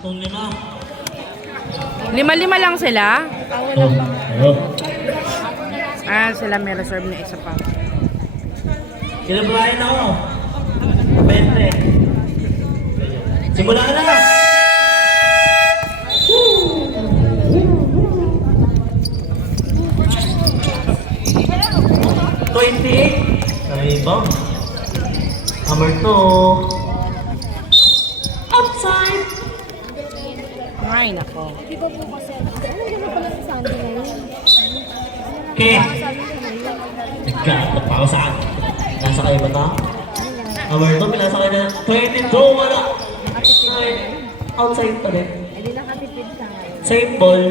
Saktong lima. Lima-lima lang sila? Oh. Sila may reserve na isa pa. Kinabahin ako. 20. Simula na! Rebound. Number 2. Outside. Ay, nako. Di ba po kasi ano naman pala si Sandy ngayon? Okay. Nagkakata pa ako saan. Nasa kayo ba ito? Number 2, pinasa kayo na 22. Wala. Outside pa rin. Eh di nakatipid ka ngayon. Same ball.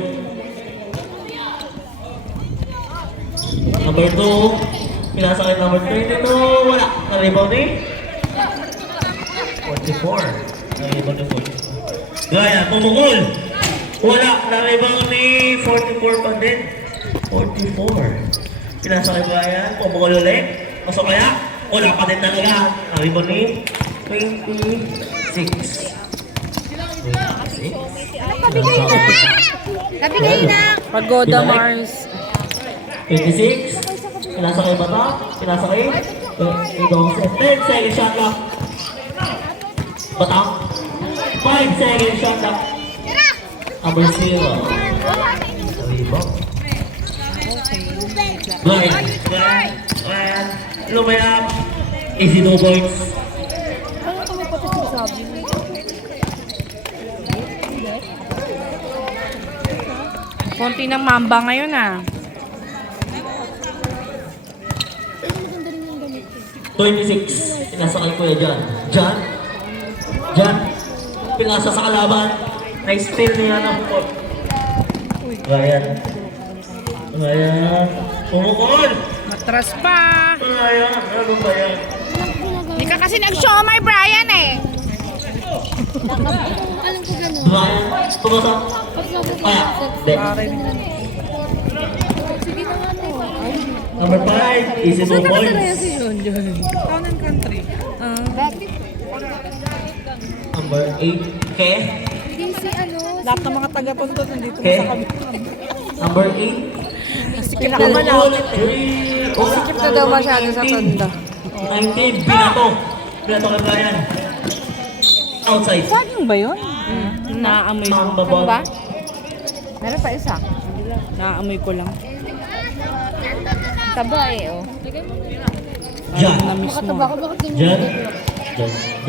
Number 2. Pinasa kayo number 22. Wala. Na-rebound eh. 44. Na-rebound yung 44. Gaya, pumukul. Wala. Na-rebound ni 44 pa din. 44. Pinasa kayo gaya. Pumukul ulit. Masok kaya. Wala pa din talaga. Na-rebound ni 26. Pabigay na! Nabigay na! Pagoda Mars. 26. Pinasa kayo ba ito? Pinasa kayo? 10 second shot clock. Batang. 5 second shot clock. Number 0. Rebound. Ryan. Ryan. Lumayap. Easy 2 points. Ano kami pa ito sinasabi mo? Konti ng mamba ngayon 26. Pinasa kay Kuya Jan. Jan. Pinasa sa kalaban. Na-steal niya ng ball. Ryan. Pumukol. Matras pa. Ryan. Ano ba yan? Hindi ka kasi nag-show my Brian eh. Alam ko gano'n. Ryan. Pumasa. Kaya. Hindi. Sige na nga mo. Number 5. Easy 2 points. Town and country. Number 8. Ke. Hindi si ano. Lahat ng mga taga-punto nandito Ke. sa kami. Number 8. Sikip na malapit. Sikip na daw masyado sa tondo. 19. Binato. Binato kay Brian. Outside. Saging ba yun? Naamoy ko. Saan ba? Meron pa isa. Naamoy ko lang. Taba eh oh. Jan. Na mismo. Taba ko bakit ganyan? Jan.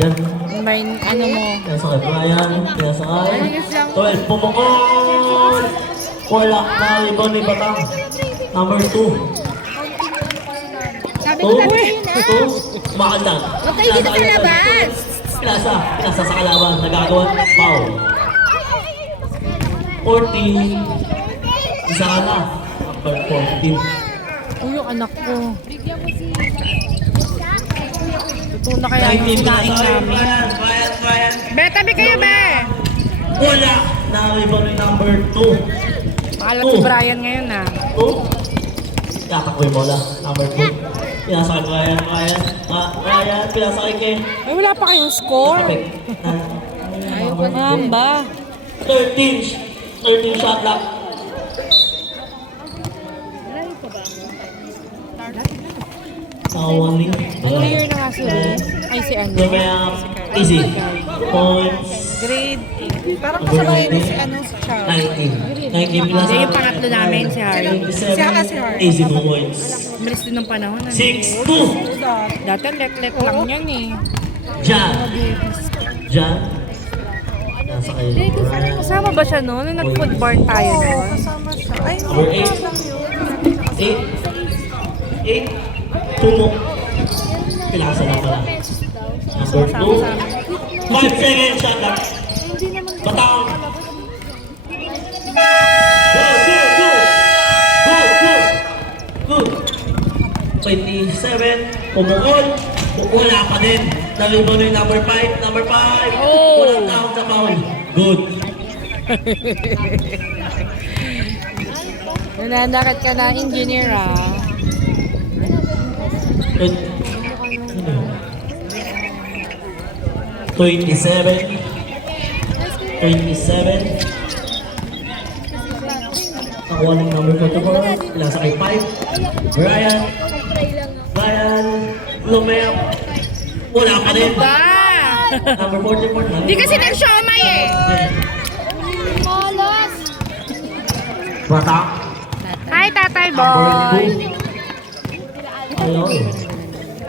Jan. May ano mo. Pinasa kay Brian. Pinasa kay 12. Pumukol. Wala. Na-rebound ni Batang. Number 2. Sabi ko sabi yun na. 2. Kumakanta. Huwag kayo dito sa labas. Pinasa sa kalaban. Nagagawa ng foul. 40. Isa ka na. Number 14. Uy, yung anak ko. Bigyan mo si... Ito na kaya yung 19. sinaing namin. Brian. Be, tabi kayo, be! Wala. Na-rebound ni number 2. Paalam si Brian ngayon 2. Yatak ko yung bola. Number 2. Pinasa kay Brian. Pinasa kay Ken. Ay, wala pa kayong score. Number Mamba. 13 shot clock. Only. Ano year na nga si Ray? Ay, si ano? Easy. Points. Grade 8. Parang kasabay na si ano, si Charles. 19. 19 pinasa. Hindi, yung pangatlo namin, si Harry. 27. Easy 2 points. Bilis din ng panahon. 6-2. Dati let lang yan eh. Jan. Nasa kayo. Kasama ba siya noon? Nung nag-food barn tayo noon? Kasama siya. Ay, Number 8. 8. Pumok. Pinasa na pala. Number 2. 5 seconds shot clock. Batang. Good. 27. Pumukol. Wala pa din. Nalubo na yung number 5. Number 5. Oh. Wala down sa foul. Good. Nananakit ka na, engineer ah. Good. 27. 27. Nakuha ng number 44. Pinasa kay 5. Brian. Brian. Lumeo. Wala pa rin. Ba? Number 44 na. Di kasi nag-siomay eh. Malas. Bata. Hi, Tatay Number Boy. 2. Ayun.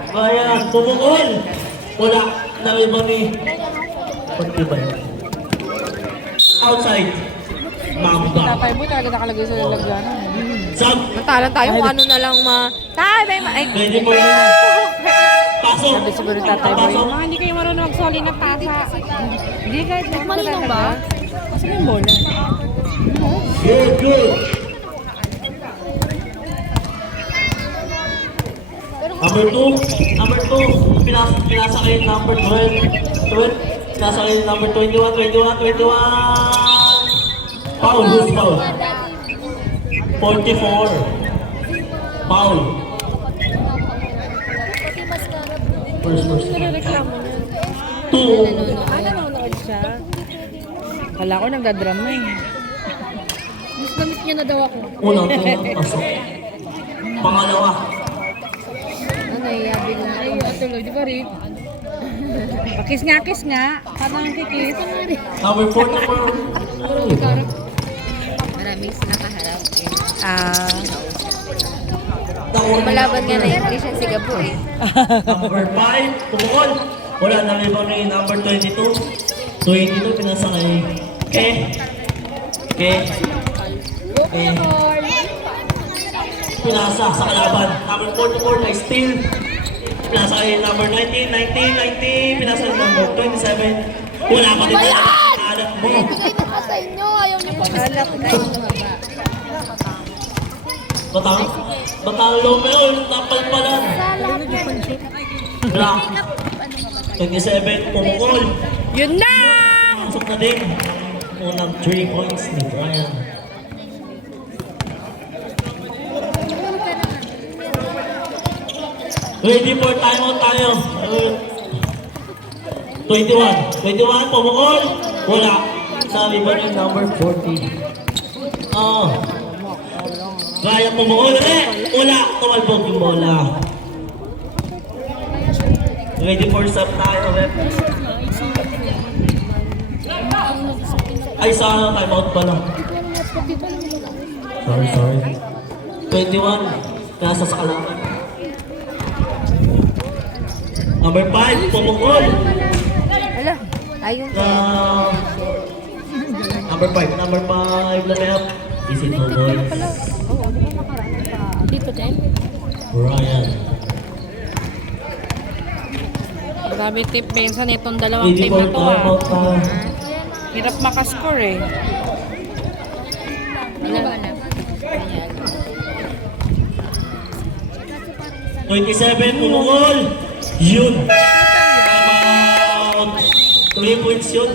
Brian. Pumukol. Wala. Nang iba ni. Pati ba yun? Outside. Mamba. Tatay Boy talaga nakalagay sa lalagyanan. Sub. Matalan tayo kung ano na lang Tay, ay, Pwede mo yun. Pasok. sabi siguro ni Tatay Boy. Pasok. Mga hindi kayo marunong magsoli ng tasa. Hindi kahit Malinong ba? Kasi may bola. Good, good. Number 2. Number 2. Pinasa kayo yung number 12. 12. Pinasa kayo yung number 21. 21. 21. Foul. Who's foul? 44. Foul. First. Reklamo niya. 2. Nanonood siya. Kala ko nagdadrama eh. Mas gamit niya na daw ako. Unang pasok. Pangalawa. Ano eh, bigla. Ay, tuloy, di ba rin? Pakis nga. Parang kikis. Number 44. Maraming nakaharap. Malaban nga na English ang sigabo eh. Number 5, pumukol. Wala na rin ni number 22. 22, pinasa kay Ke. Pinasa sa kalaban. Number 44 na steal. Pinasa kay number 19. Pinasa kay number 27. Wala pa din na. Alat mo. Bigay na ka sa inyo. Ayaw niyo pa masalap na Batang Romeo, napalpalan. Black. 27, pumukol. Yun na! Pasok na din. Unang 3 points ni Brian. Ready for timeout tayo. 21, pumukol. Wala. Sabi ba yung number 40? Brian pumukol ulit. Wala. Tumalbog yung bola. Ready for sub tayo. Ay, sa timeout pala. Sorry. 21, nasa sa kalaban. Number 5, pumukol. Ala, ayun. Number 5, Lamel. Easy to boys. Dito din. Brian. Grabe tip pensa nitong dalawang team na to timeout tayo. Hirap makascore eh. Wala. 27, pumukol. Yun. About 3 points yun.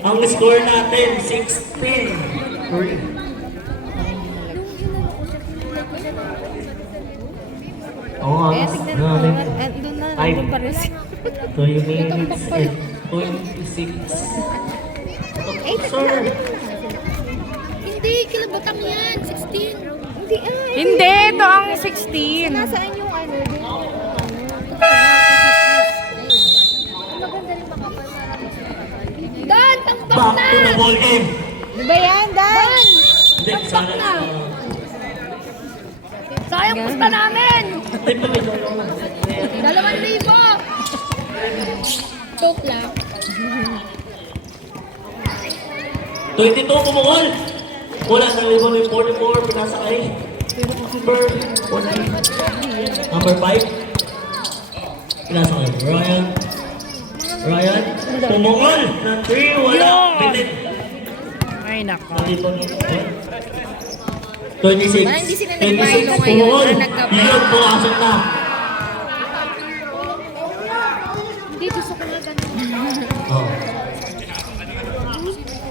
Ang score natin, 16-3. Oo nga, grabe. Doon na, Ay. nandun pa rin siya. 2 minutes and 26. Sir, Hindi, kilabatang yan. 16. Hindi Hindi, ito ang 16. Nasaan yung ano? Maganda rin makapasa. Dan, tampak back na! to the ball game. Di ba yan, Dan? Hindi, sana. na! Sayang pusta namin! Ay, pamilya ko lang. 2,000! Joke lang. 22, pumukol. Wala, nang may 44, pinasa kay. Number 5. Pinasa kay Ryan, pumukol. Ng 3, wala. Pilit. Ay, nako. 26. Parang hindi sila nagpailo ngayon, pumukol. parang nagkabay. Yun, pumasok na. Hindi, gusto ko nga ganun. Oh.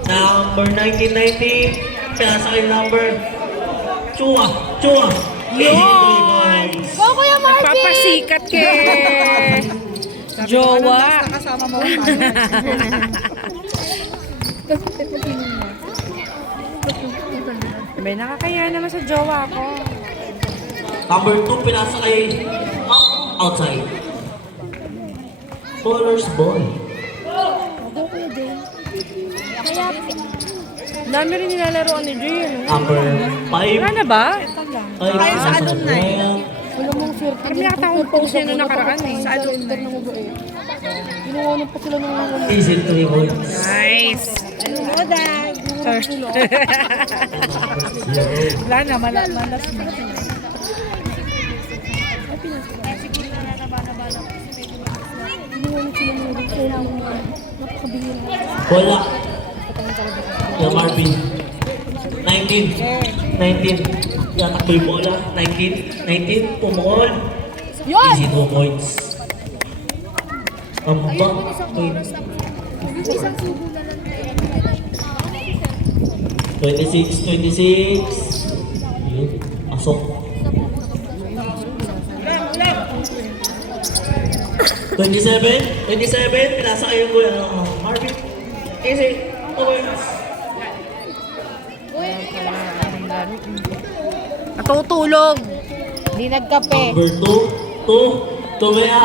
Number 1990, pinasa kay number Chua. Easy to Nagpapasikat kay jowa. Kasama mo. May nakakaya naman sa jowa ko. Number 2, pinasa kay outside. Colors ball. Dami rin nilalaroan ni Jay, ano? Number 5. Wala na ba? Ay, Kaya sa alumni. Wala mong swerte. Kami nakita akong post niya nung nakaraan eh. Sa alumni. Ginawa pa sila ng mga Easy 3 points. Nice. Ano mo, Dag? Wala na, malas na. Wala. Yung Marvin. 19. Yatakbo yung bola. 19. Pumukol. Easy 2 points. Amba. isang subo na lang. 26. Yun. Pasok. 27. Pinasa kayo ko yung Marvin. Easy. 2 points. Natutulog. Hindi nagkape. Number 2. Tumaya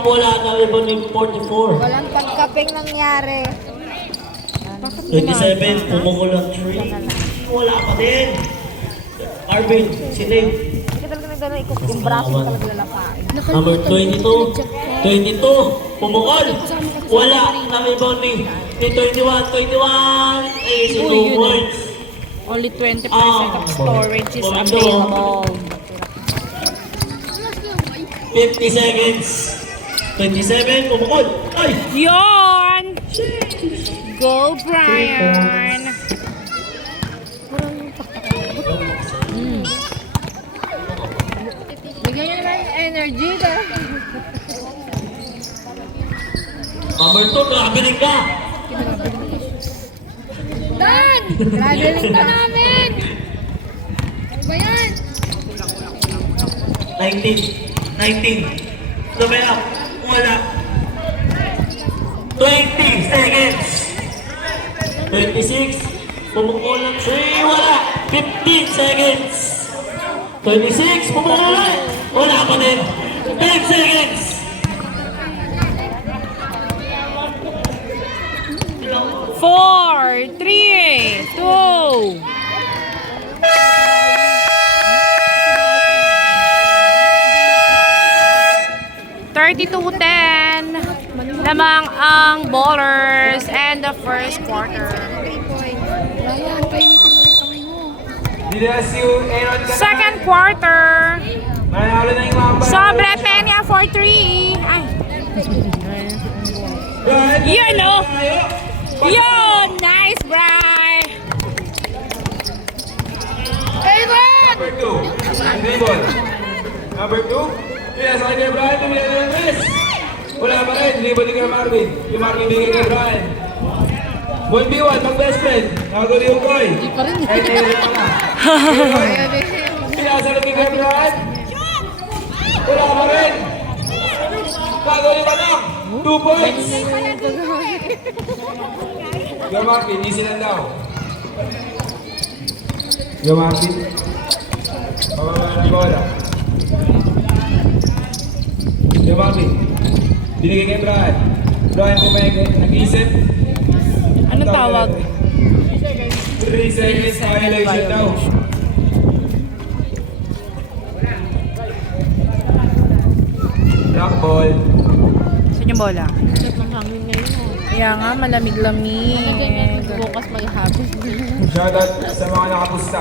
pula na ibon ni 44. Walang pagkapeng nangyari. 27, pumukol ng 3. Wala pa din. Arvin, sinave. Hindi ka talaga nagdala ikot yung braso talaga lalapain. Number 22, pumukol. Wala, na-rebound ni 21. Ay, si 2 points. Only 20% of storage is available. 50 seconds. 27, pumukol. Ay! Yon! Go, Brian! Bigyan niyo naman yung energy. Number 2, traveling ka. Dan! Traveling ka namin! Ano ba yan? 19. Tumaya, wala. 20 seconds. 26, pumukol ng 3, wala. 15 seconds. 26, pumukol ulit. Wala pa din. 10 seconds. 4, 3, 2. Lamang ang ballers and the first quarter. Ryan, kainitin mo yung kamay mo. DSU, Aaron Ganan. Second quarter. Manalo na yung mga bata. Sobre Peña for 3. Ay. Right. Yun o. Yun. Nice, Bri. Number 2. Dribble. Number 2. Yes, okay kay Brian. Tumila na yung miss. Wala pa rin. Dribble ni kay Marvin. Yung Marvin bigay kay Brian. 1v1, mag-best friend. Nakagulo yung boy. Hindi pa rin. Ay, nailit pa na. Pinasa na kay Brian. Wala pa rin. Nakagulo pa na. 2 points. Yo Marvin, easy lang daw. Yo Marvin. Pababa ng bola. Yo Marvin. Binigay kay Brian. Brian Pumego, nag-isip. Anong tawag? 3 seconds violation daw. Black ball. Saan yung bola? Kaya nga, malamig-lamig. Bukas mag-habis. Shoutout sa mga nakapusta.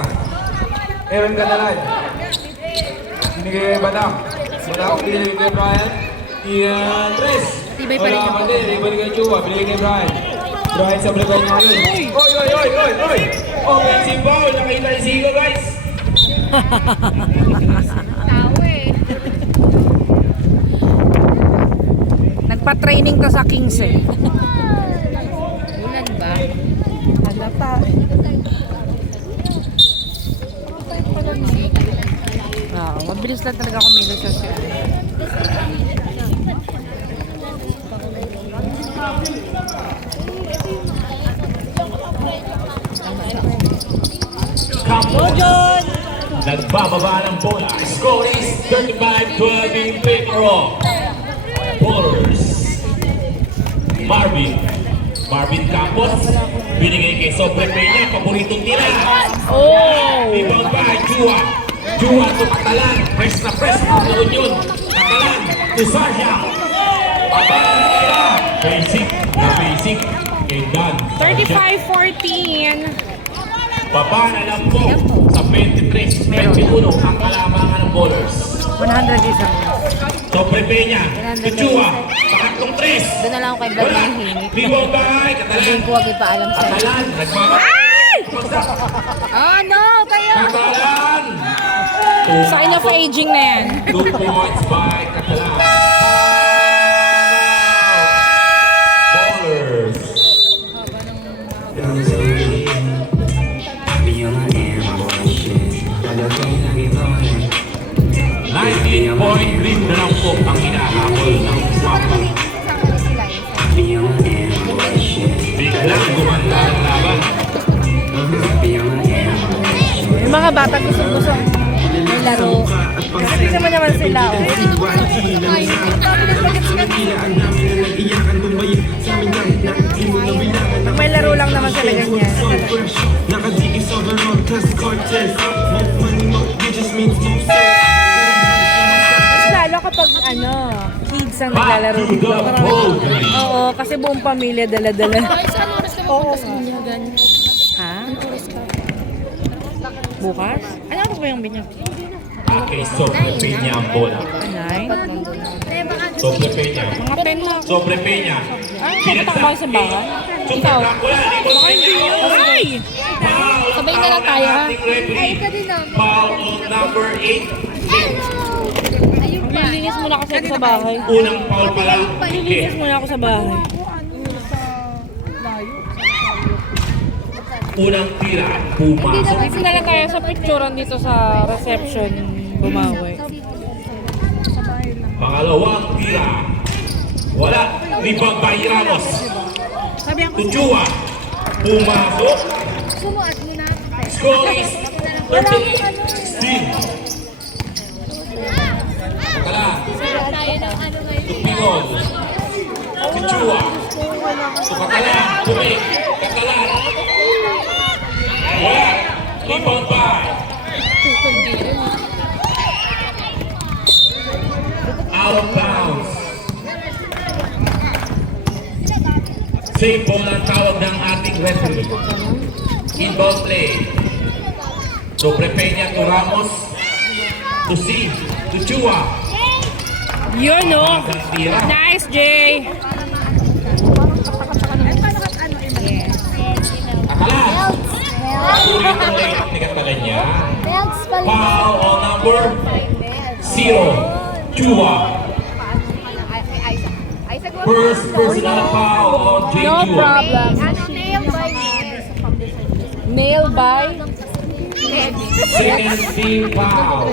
Aaron Ganalan. Binigay kay Batang. Batang binigay kay Brian. Ian Tres. Tibay pa rin Wala ka din. Ibalik kay Chua. Binigay kay Brian. Brian sa brigay niya ngayon. Oy! Offensive ball. Nakita yung sigo, guys. Tao eh. Nagpa-training to sa Kings eh. Ulan ba? Halata. Mabilis lang talaga kumilos sa siya. Campos. Nagbababa ng bola. Score is 35-12 in favor of Bowlers. Marvin Campos. Binigay kay Sobre Peña. Paboritong tira. Oh! Rebound by Chua. Chua to Catalan. Press na press. Noon yun. Catalan to Sarja. Basic na basic. Kay Dan. 35-14. Baba na lang po sa 23-21 ang kalamangan ng Bowlers. 100 isa. Sobre Peña. Chua. Pakatlong 3. Doon na lang ako kay Vlog Wala. ng hingit. Rebound by Catalan. Hindi ko wag ipaalam sa'yo. Catalan. Nagmamag. Ah, no! Tayo! Catalan. Sign of aging na yan. 2 points by Catalan. Bowlers. 19-point lead na lang po ang hinahabol ng Guapa. Biglang gumanda ang laban. Yung mga bata gusto may laro. Kasi naman sila. May laro lang naman sila ganyan. Mas lalo kapag kids ang naglalaro dito. Oo, kasi buong pamilya dala-dala. Oo. Ha? Bukas? Ano ba yung binyag? Okay, Sobre Peña ang bola. Nine? Sobre Peña. Mga pen na. Sobre Peña. Ay, pupunta ko sa bahay. Ikaw. Baka hindi Ay! Sabay na lang tayo, ha? Foul on number 8. Maglilinis muna kasi ako sa bahay. Unang foul pa lang. Maglilinis muna ako sa bahay. Unang tira, pumasok. Dito na lang tayo sa picturean dito sa reception. Bumawi. Pangalawang tira. Wala. Rebound by Ramos. Tuchua. Pumasok. Score is 38-16. Pakala. Tupingon. Tuchua. Pakala. Tumi. Pakala. Wala. Rebound by. Out of bounds. Save ball ang tawag ng ating referee. Inbound play. Sobre Peña to Ramos. To C. To Chua. Yun o. Ang tira. Nice, Jay. Akala. Ulit ang layup ni Catalanya. Foul on number 0. Chua. First personal foul on Jay No Chua. problem. Nail by? Second team foul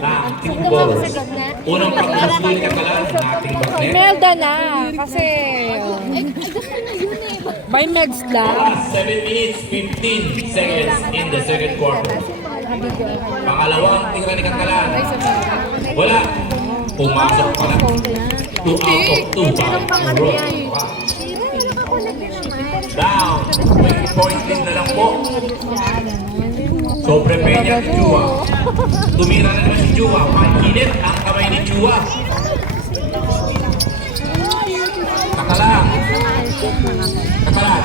ng Team Bowlers. Unang pagkakas ni Catalan ng ating baknet. Melda na. Kasi by meds lang. Last 7 minutes, 15 seconds in the second quarter. Pangalawang tira ni Catalan. Wala. Pumasok pa lang. 2 out of 2 by Roy. Down. 20 points din na lang po. Sobre Peña si Chua. Tumira na naman si Chua. Mainit ang kamay ni Chua. Catalan. Catalan.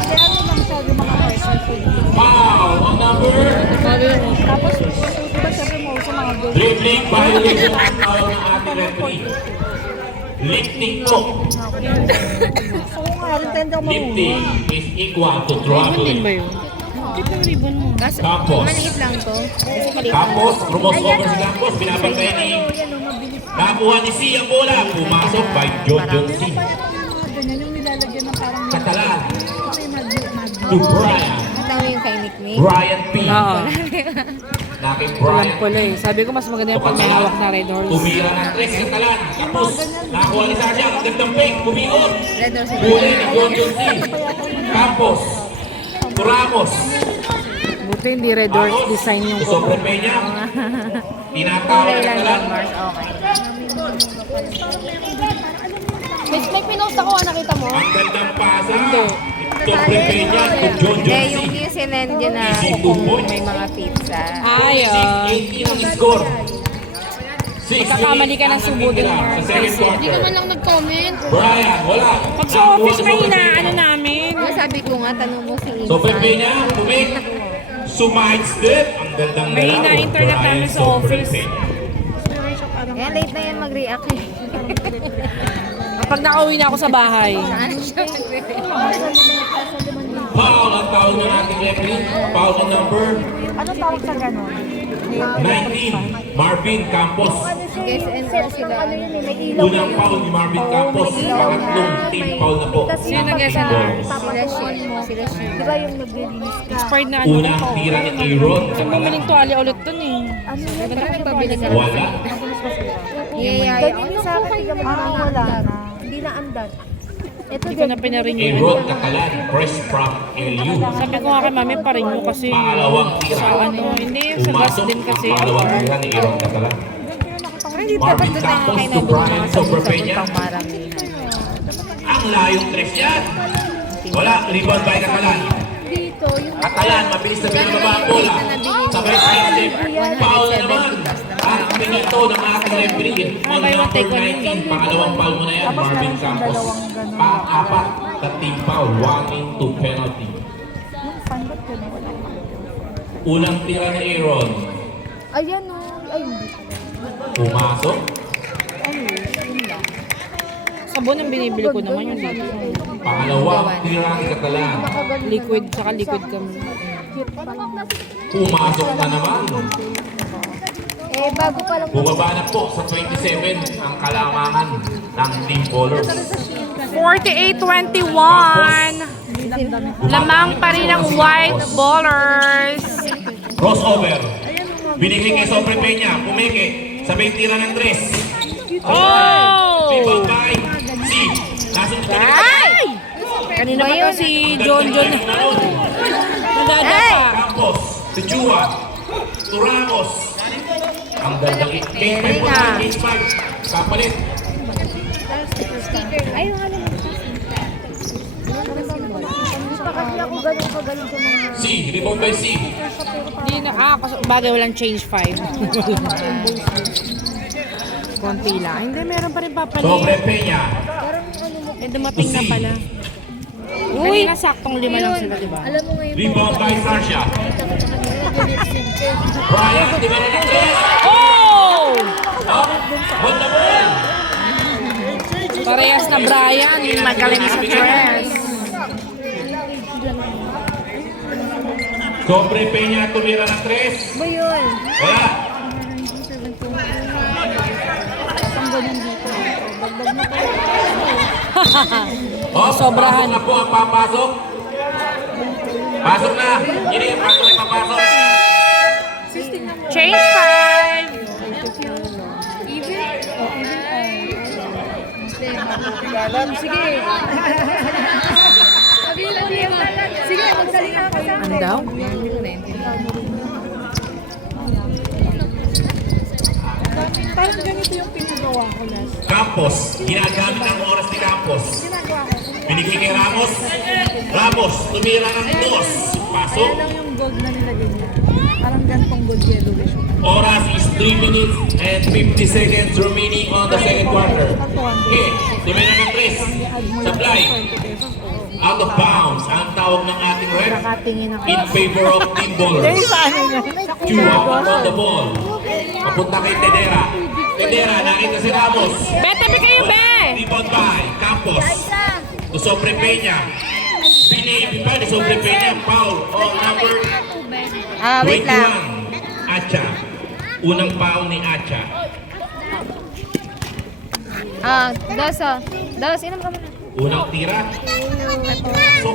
Foul on number. Dribbling violation ang tawag ng ating referee. Lifting po. Lifting is equal to traveling. Campos. Campos, crossover si Campos. Binabantay ni... Nakuha ni C ang bola. Pumasok by John C. Catalan. To Brian. Ito yung kay Nick Nick. Brian P. Oo. na kay Brian. Pula eh. Sabi ko mas maganda yung pag may hawak na red horse. Tumira ng tres sa talan. Tapos, nakakuha ni Sasha. Ang gandang fake. Bumiot. Red Horse. Huli ni John John C. Campos. Ramos. Buti hindi red horse design yung Sobre Peña. Tinatawa Okay ng lang talan. yung Mars. Okay. May pinost ako, nakita mo? Ang gandang pasa. Sobre Peña to John Hindi, John C. yung New Zealand yun na Easy kung 2 points. may mga pizza. Ayun. 18 ang score. 6 Magkakamali ka ng subo dun, sa Mark. second Hindi quarter. naman lang nag-comment. Brian, wala. Pag sa office may inaano namin. Sabi ko nga, tanong mo si Insan. Sobre Peña, tumik. Sumides din. Ang gandang May galaw. ina-internet Brian namin sa Sobre office. Peña. Eh, late na yan mag-react eh. Kapag nakauwi na ako sa bahay. Foul ang tawag ng ating referee. Foul ng number Anong tawag sa ganon? 19, Marvin Campos. Guys, enter sila. Unang foul ni Marvin Campos. Pangatlong team foul na po. Sino nag-SNR? Sila Shin. Sila Shin. Di ba yung nag-release ka? Expired na ano. Unang tira ni Aaron. Bumiling tuwalya ulit dun eh. Parang nagpabili ka. Wala. Yeah. Ganyan sa akin, hindi ka wala na. Hindi na andan. Ito Hindi ko na pinaring yun. Aaron Catalan, press from LU. Sabi ko nga kay mami, paring mo kasi Pangalawang sa tira. ano, hindi sa bus Pumasok din kasi. ang pangalawang tira ni Aaron Catalan. Hindi dapat Marvin doon tayo Campos kay to Nabing Brian mga Sobre sabon-sabon Peña. pang maramihan. Ang layong tres yan. Wala, rebound by Catalan. Dito, yung Catalan, mabilis na binababa ang bola. Sabay sa slip. Foul na naman. Ang pinito ng ating referee. On number 19, pangalawang foul mo na yan, Marvin Campos. Pang-apat na team foul, 1-2 penalty. sandat ko na wala. Unang tira ni Aaron. Ayan o. Ay, hindi. Pumasok. Sabon ang binibili ko naman yung dito. Pangalawang tira ni Catalan. Liquid, saka liquid kami. Cute pa lang. Pumasok na naman. Eh, bago pa lang. Bumaba na po sa 27 ang kalamangan ng team bowlers. 48-21. Lamang pa rin ang white ballers. Crossover. Binigay kay Sobre Peña. Pumeke. Sabay tira ng tres. Oh! Rebound by C. Nasunod ka Ay! Kanina pa to si John John. Nagada pa. Campos. Si Chua. To Ramos. Ang gandang game 5 po na. Game 5. Kapalit. Ay, yung ano. Hindi pa kasi ako ganun kagaling sa mga... C. Rebound by C. Hindi na, bagay walang change 5. Konti lang. Hindi, meron pa rin papalit. Sobre Peña. Eh, dumating na pala. Uy! Kanina saktong 5 lang sila, diba? Alam mo ngayon. Rebound by Sarsha. Brian. Di ba na tres? Oh! Oh. Won the ball. Parehas na Brian. Magaling sa press. Sobre Peña tumira ng tres. Ba yun? Wala. Oh, Sobrahan. pasok na po ang papasok. Pasok na. Hindi, pasok na yung papasok. Change 5! Sige. Sige, magsalita ka sa Ano daw? Parang ganito yung pinagawa ko last. Campos. Ginagamit ang oras ni Campos. Binigay kay Ramos. Ramos. Tumira ng dos. Pasok. Kaya lang yung gold na nilagay niya. Parang gantong gold yellowish. Oras is 3 minutes and 50 seconds remaining on the second quarter. Okay. Tumira ng tres. Supply. Out of bounds ang tawag ng ating ref in favor of team bowlers. Chua on the ball. Papunta kay Tedera. Tedera, nakita si Ramos. Betabi kayo, be! Rebound by Campos. To Sobre Peña. Pinili pa ni Sobre Peña. Foul on number Wait 21. lang. Acha. Unang foul ni Acha. Dos, oh. Dos, inom ka muna. Unang tira. So,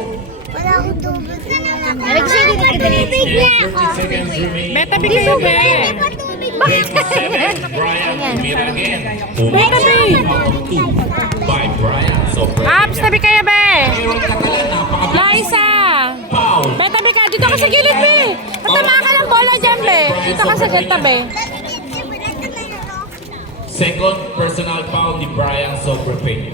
Nalagay siya, hindi patubig niya ako. 30 seconds remaining. Betabi kayo, be. Patubig. 27, Brian Tumira again. Pumasok out of 2 by Brian. So, Abs, tabi kayo, be. Aaron Catalan, napakabilis. Liza. Foul. Betabi ka. Dito ka sa gilid, be. Tatama ka ng bola dyan, be. Dito ka sa gilid, be. Second personal foul ni Brian Sobrepeno.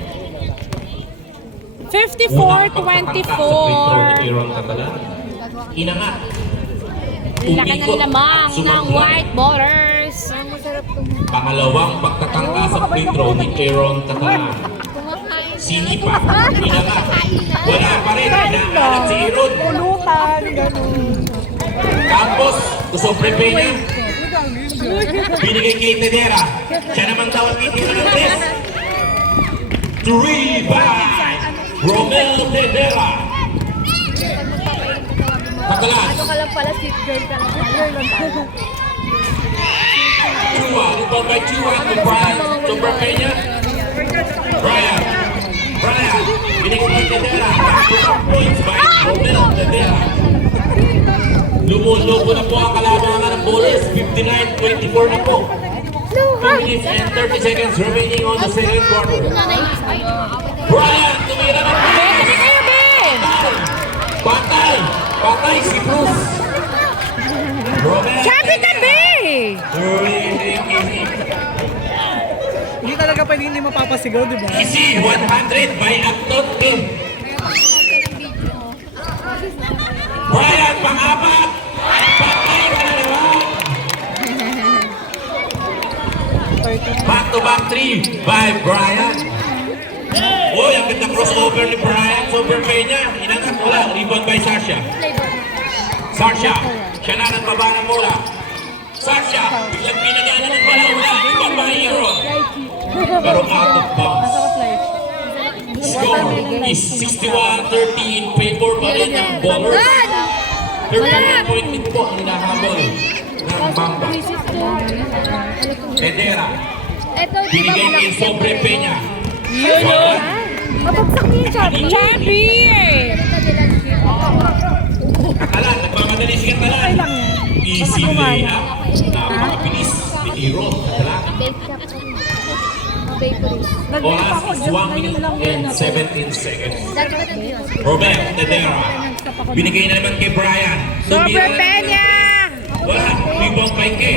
54-24. Aaron Catalan. Inangat. Laki ng lamang ng white ballers. Pangalawang pagtatangka sa free throw ni Aaron Catalan. Sinipa. Inangat. Wala pa rin. Inangat si Aaron. Pulutan, ganun. Campos. Sobrepeno. Binigay kay Tedera. Siya naman daw ang titira ng tres. 3 by Romel Tedera. Catalan. Ano ka lang pala, sweet girl ka lang. Sweet girl lang tayo. Chua, rebound by Chua to Brian Sobrepeno. Brian. Binigay kay Tedera. Points by Romel Tedera. Lumo-lumo na po ang kalabangan ng bowlers. 59-24 na po. 2 minutes and 30 seconds remaining on the second quarter. Brian, tumira na. Betabi kayo, be. Patay si Bruce. Romel. Sabi tabi. Hindi talaga pwede hindi mapapasigaw, di ba? Easy 100 by Acton Kim. Brian, pang-apat. Patay ka na naman. Back-to-back 3 by Brian. Uy, ang ganda crossover ni Brian. Sobrepeno. Inangat mula. Rebound by Sasha. Siya na nagbaba ng bola. Sasha, biglang pinagana ng bola. Wala. Rebound by Aaron. Pero out of bounds. Score is 61-30 in favor pa rin ng bowlers. 38 point lead po ang hinahabol ng Bamba. Tedera. Binigay kay Sobrepeno. Yun, yun. Mabagsak niya yung chubby. Chubby. Catalan, nagmamadali si Catalan. Easy layup. Napakabilis ni Aaron Catalan. Oras is 1 minute and 17 seconds. Romel Tedera. Binigay na naman kay Brian. Sobrepeno. Wala. Rebound by Kay.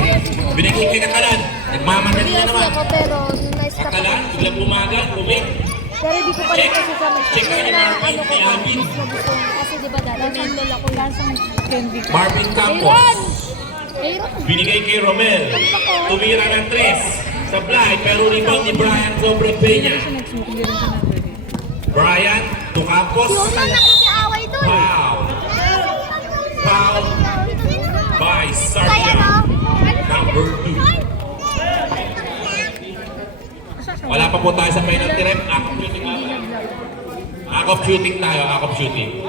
Binigay kay Catalan. Nagmamadali na naman. Pero nung na-stop Catalan, biglang bumagal. Bumig. pero di ko pa rin kasi sa Check na ni Marvin kay Alvin. kasi di ba dati nandun ako lasang Marvin Campos. Aaron. Binigay kay Romel. Tumira ng 3. Supply, pero rebound ni Brian Sobrepeno. Brian to Campos. Yung mga nakikiaway doon. Foul. Foul by Sarja. Number 2. Wala pa po tayo sa penalty rep. Act of shooting tayo. Act of shooting.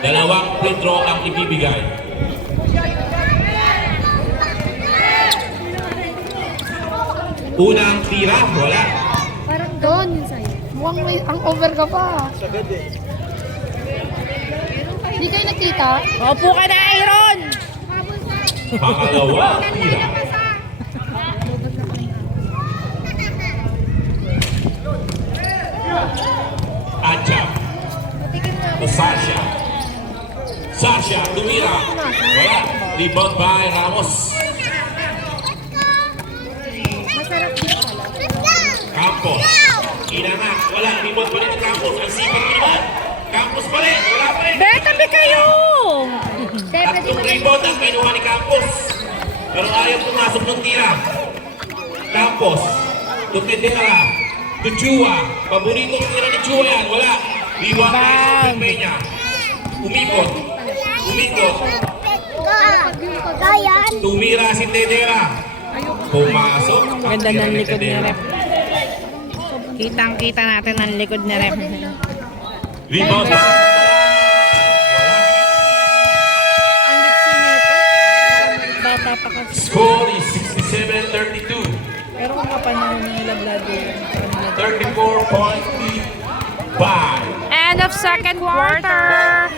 Dalawang free throw ang ibibigay. Unang tira, wala. Parang doon. Mukhang may ang over ka pa. Hindi kayo nakita? Opo ka na, Aaron. Pangalawa, tira. Acha. To Sasha. Sasha, tumira. Wala. Rebound by Ramos. Masarap din pala. Campos. Inangat. Wala. Rebound pa rin ni Campos. Ang sipag mo naman. Campos pa rin. Wala pa rin. Betabi kayo. Tatlong rebound ang kinuha ni Campos. Pero ayaw pumasok ng tira. Campos. To Tedera. To Chua. Paboritong tira ni Chua yan. Wala. Rebound by Sobrepeno. Umikot. Kayan. Tumira si Tedera. Pumasok. Ganda Pagtira ng ni likod ni Tedera. Rep. Kitang-kita natin ang likod ni Rep. Rebound by Bata pa kasi. Score is 67-32. Pero kung kapanahon ng lablado yun. 34.5. End of second quarter.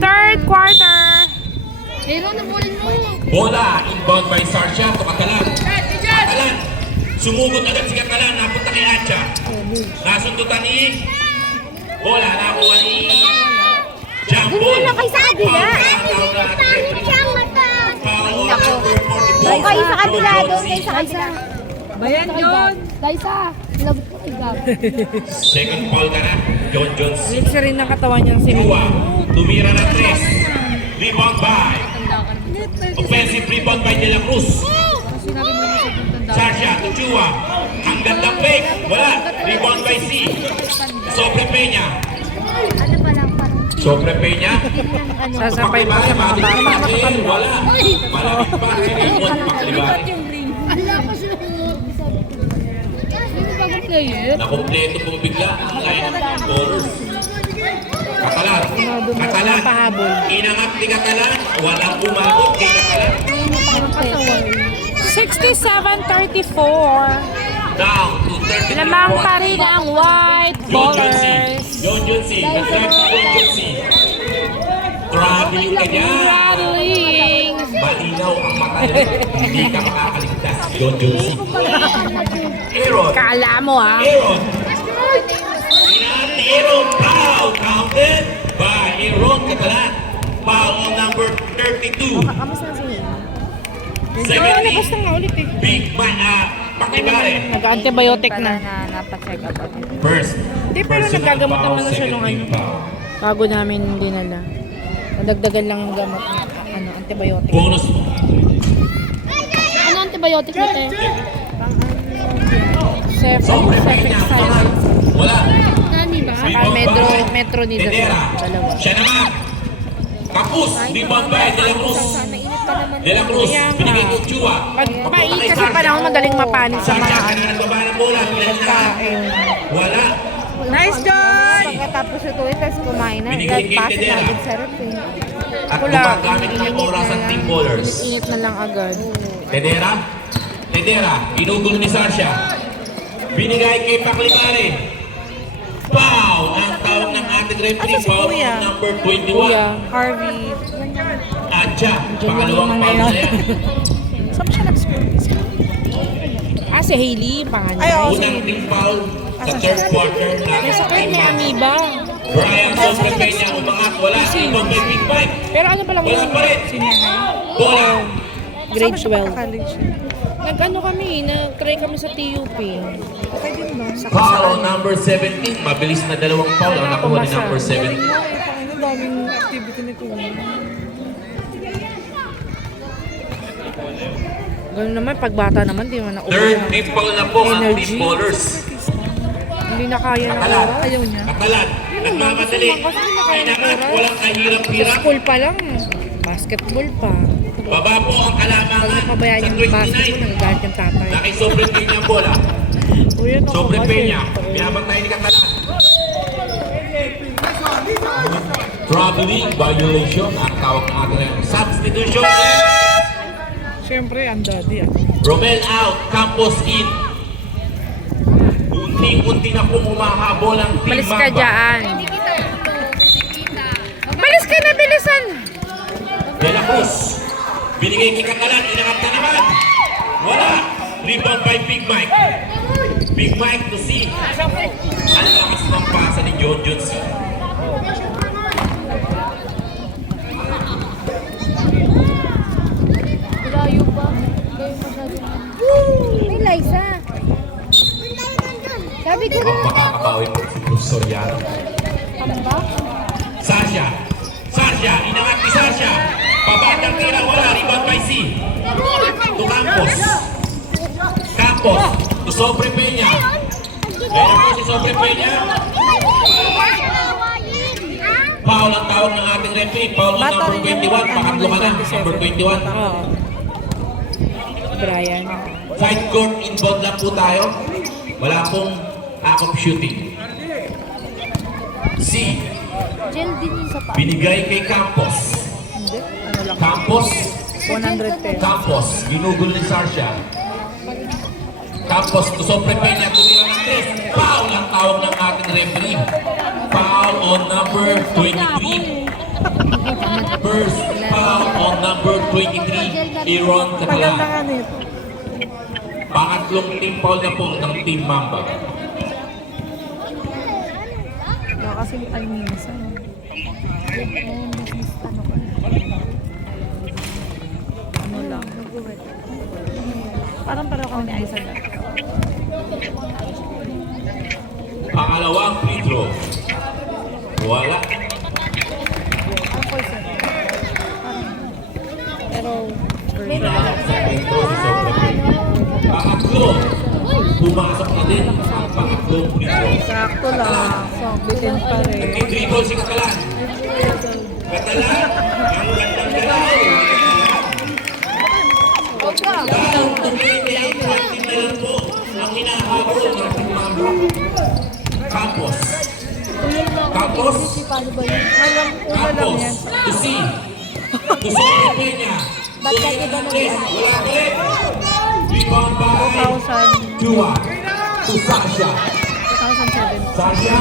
Third quarter. Aaron, nabulin mo. Bola, inbound by Sarsha to Katalan. Katalan, sumugod agad si Katalan, napunta kay Acha. Nasundutan ni bola, nakuha ni Jambol. Doon na kayo sa kabila. Doon kayo sa kabila, doon kayo sa kabila. Bayan yun. Liza, lagot mo ikaw. Second foul ka na, John Jones. Lips rin ng katawan niyang si Chua, tumira ng 3. Rebound by. Offensive rebound by De La Cruz. Sinabi mo niya sa tanda. Sarsha to Chua. Ang gandang fake. Wala. Rebound by C. Sobre Peña. Ano pa lang, parang Sobre Peña. Sasapay pa sa mga bata. Wala. Malamig pa si Raymond Paklibari. Ala ko sumunod. Sino bagong player? Nakompleto pong bigla ang line ng ballers. Katalan. Katalan. Inangat ni Katalan. Walang umabot kay Katalan. 67-34. Down to 33 Lamang points. pa rin ang white John Jonesy. ballers. John Jonesy. Nag-left si John Jonesy. Traveling ka dyan. Rattling. Malinaw ang mata niya. Hindi ka makakaligtas, John Jonesy. Aaron. Kala mo ah. Aaron. Inangat ni Aaron. Foul. Counted by Aaron Catalan. Foul on number 32. kamusta na si Labas 70. na nga ulit eh. Big man. Pakibare. Nag-antibiotic na. napacheck up ako. First. Hindi, pero personal nagagamot foul, naman na siya second nung big ano. foul. Bago namin dinala. Nadagdagan lang ng gamot na antibiotic. Bonus. Ano antibiotic mo, te? Sobre Cephalic Peña. silence. Wala. Nani ba? Saka metronidazole. Tenera. Dalawa. Siya naman. Kapus. Rebound by De La Cruz. Mainit pa naman. De La Cruz. Kaya nga. Binigay ko Chua. Pag pait kasi panahon madaling mapanis sa Sarsha. mga Kaya nagbaba ng bola. Ilan na? pagkain. Wala. Nice, John! Pagkatapos ito, tapos kumain na. Binigay kay Nagpasit Tedera. natin sa rep eh. At Wala. gumagamit ng oras ang team bowlers. Init na lang agad. Tedera. Tedera. Inugol ni Sarsha. Binigay kay Paklimare. Foul. Ang tawag ng ating referee. Asa si Foul Kuya? on number 21. Kuya, Harvey. Adja. Pangalawang foul na yan. Saan ba siya nag-school? Ah, si Hailey, yung panganay. Unang team foul sa third quarter May ng sakit, may amoeba. Brian Sobre Peña umangat. Wala. Ibang may big bike. Pero ano pa lang Wala pa rin. Bola. Grade 12. Nag-ano kami, nag-try kami sa TUP. Foul on number 17. Mabilis na dalawang foul ang nakuha ni number 17. Ano daming activity nito. Ganun naman, pag bata naman, di mo na Third team foul na po ang team bowlers. Hindi na kaya ng Katalan. oras. Ayaw niya. Katalan. Nagmamadali. Inangat. Walang Sa kahirap-hirap. school pa lang, basketball pa. Baba po ang Pag kalamangan napabayaan sa yung basketball, 29. nagagalit yung tatay. Naki-sobre Peña ang bola. Uy, ano Sobre ka ba, Peña. siyempre? Binabang tayo ni Katalan. Traveling violation ang tawag ng ating substitution. Siyempre, ang daddy ah. Romel out. Campos in. Unti-unti na po umahabol ang team Malis ka Mamba. dyan. Malis ka na, bilisan! De La Cruz. Binigay kay Katalan. Inangat na naman. Wala. Rebound by Big Mike. Big Mike to see. Ang lakas ng pasa ni John Jones. Layo pa. Layo masyado. May Liza. Sabi ko Mukhang makakabawi po si Cruz Soriano. Sasha. Sasha. Inangat ni Sasha. Pabandang tira. Wala. Rebound by C. To Campos. Campos. To Sobre Peña. Meron po si Sobre Peña. Foul ang tawag ng ating referee. Foul on number 21. Pakatlo ka na. Number 21. Oo. Brian. Side court inbound lang po tayo. Wala pong act of shooting. C. gel din yung sa paa. Binigay kay Campos. Hindi, ano lang. Campos. 100 pesos. Campos. Ginugol ni Sarsha. Campos. Sobre Peña. Tumira ng 3. Foul ang tawag ng ating referee. Foul on number 23. First foul on number 23, Aaron Catalan. Pangatlong team foul na po ng Team Mamba. Wala kasing time minsan. Ano lang. Parang pareho kami ni Aiza na. Pangalawang free throw. Wala. Pero, Hinahanap sa free throw si Sobrang. Pangatlo. Pumasok na din ang pangatlong free throw. sakto lang. So, bitin pa rin. Nag-dribble si Catalan. Catalan. Ang gandang galaw. Down to 20 na lang po ang hinahabol ng Team Mamba. Campos. Campos. Campos. To see. To see the Peña. Wala pa rin. Rebound by 2000, Chua. To Sasha. 2007. Sasha.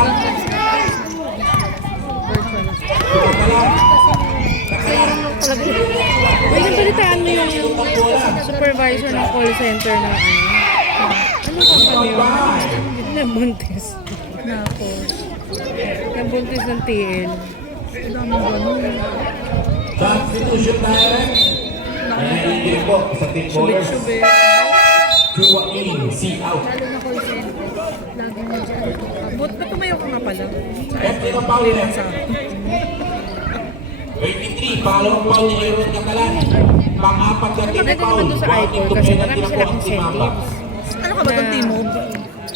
Virtual. To Catalan. May nabalitaan mo yung supervisor ng call center na ano ka pa yun? Nabuntis. Nako. Nabuntis ng TL. Ang dami ganun. Substitution direct. Nangyayigil po sa team bowlers. Subit-subit. Chua in, see out. Ba't tumayo ka nga pala? Empty na foul yan. 23, pangalawang foul ni Aaron Catalan. Pang-apat na team Maganda foul. naman doon sa Walking Icon to kasi penalty marami na po silang ang Team Mamba. incentives. Ano ka ba itong T-Mode?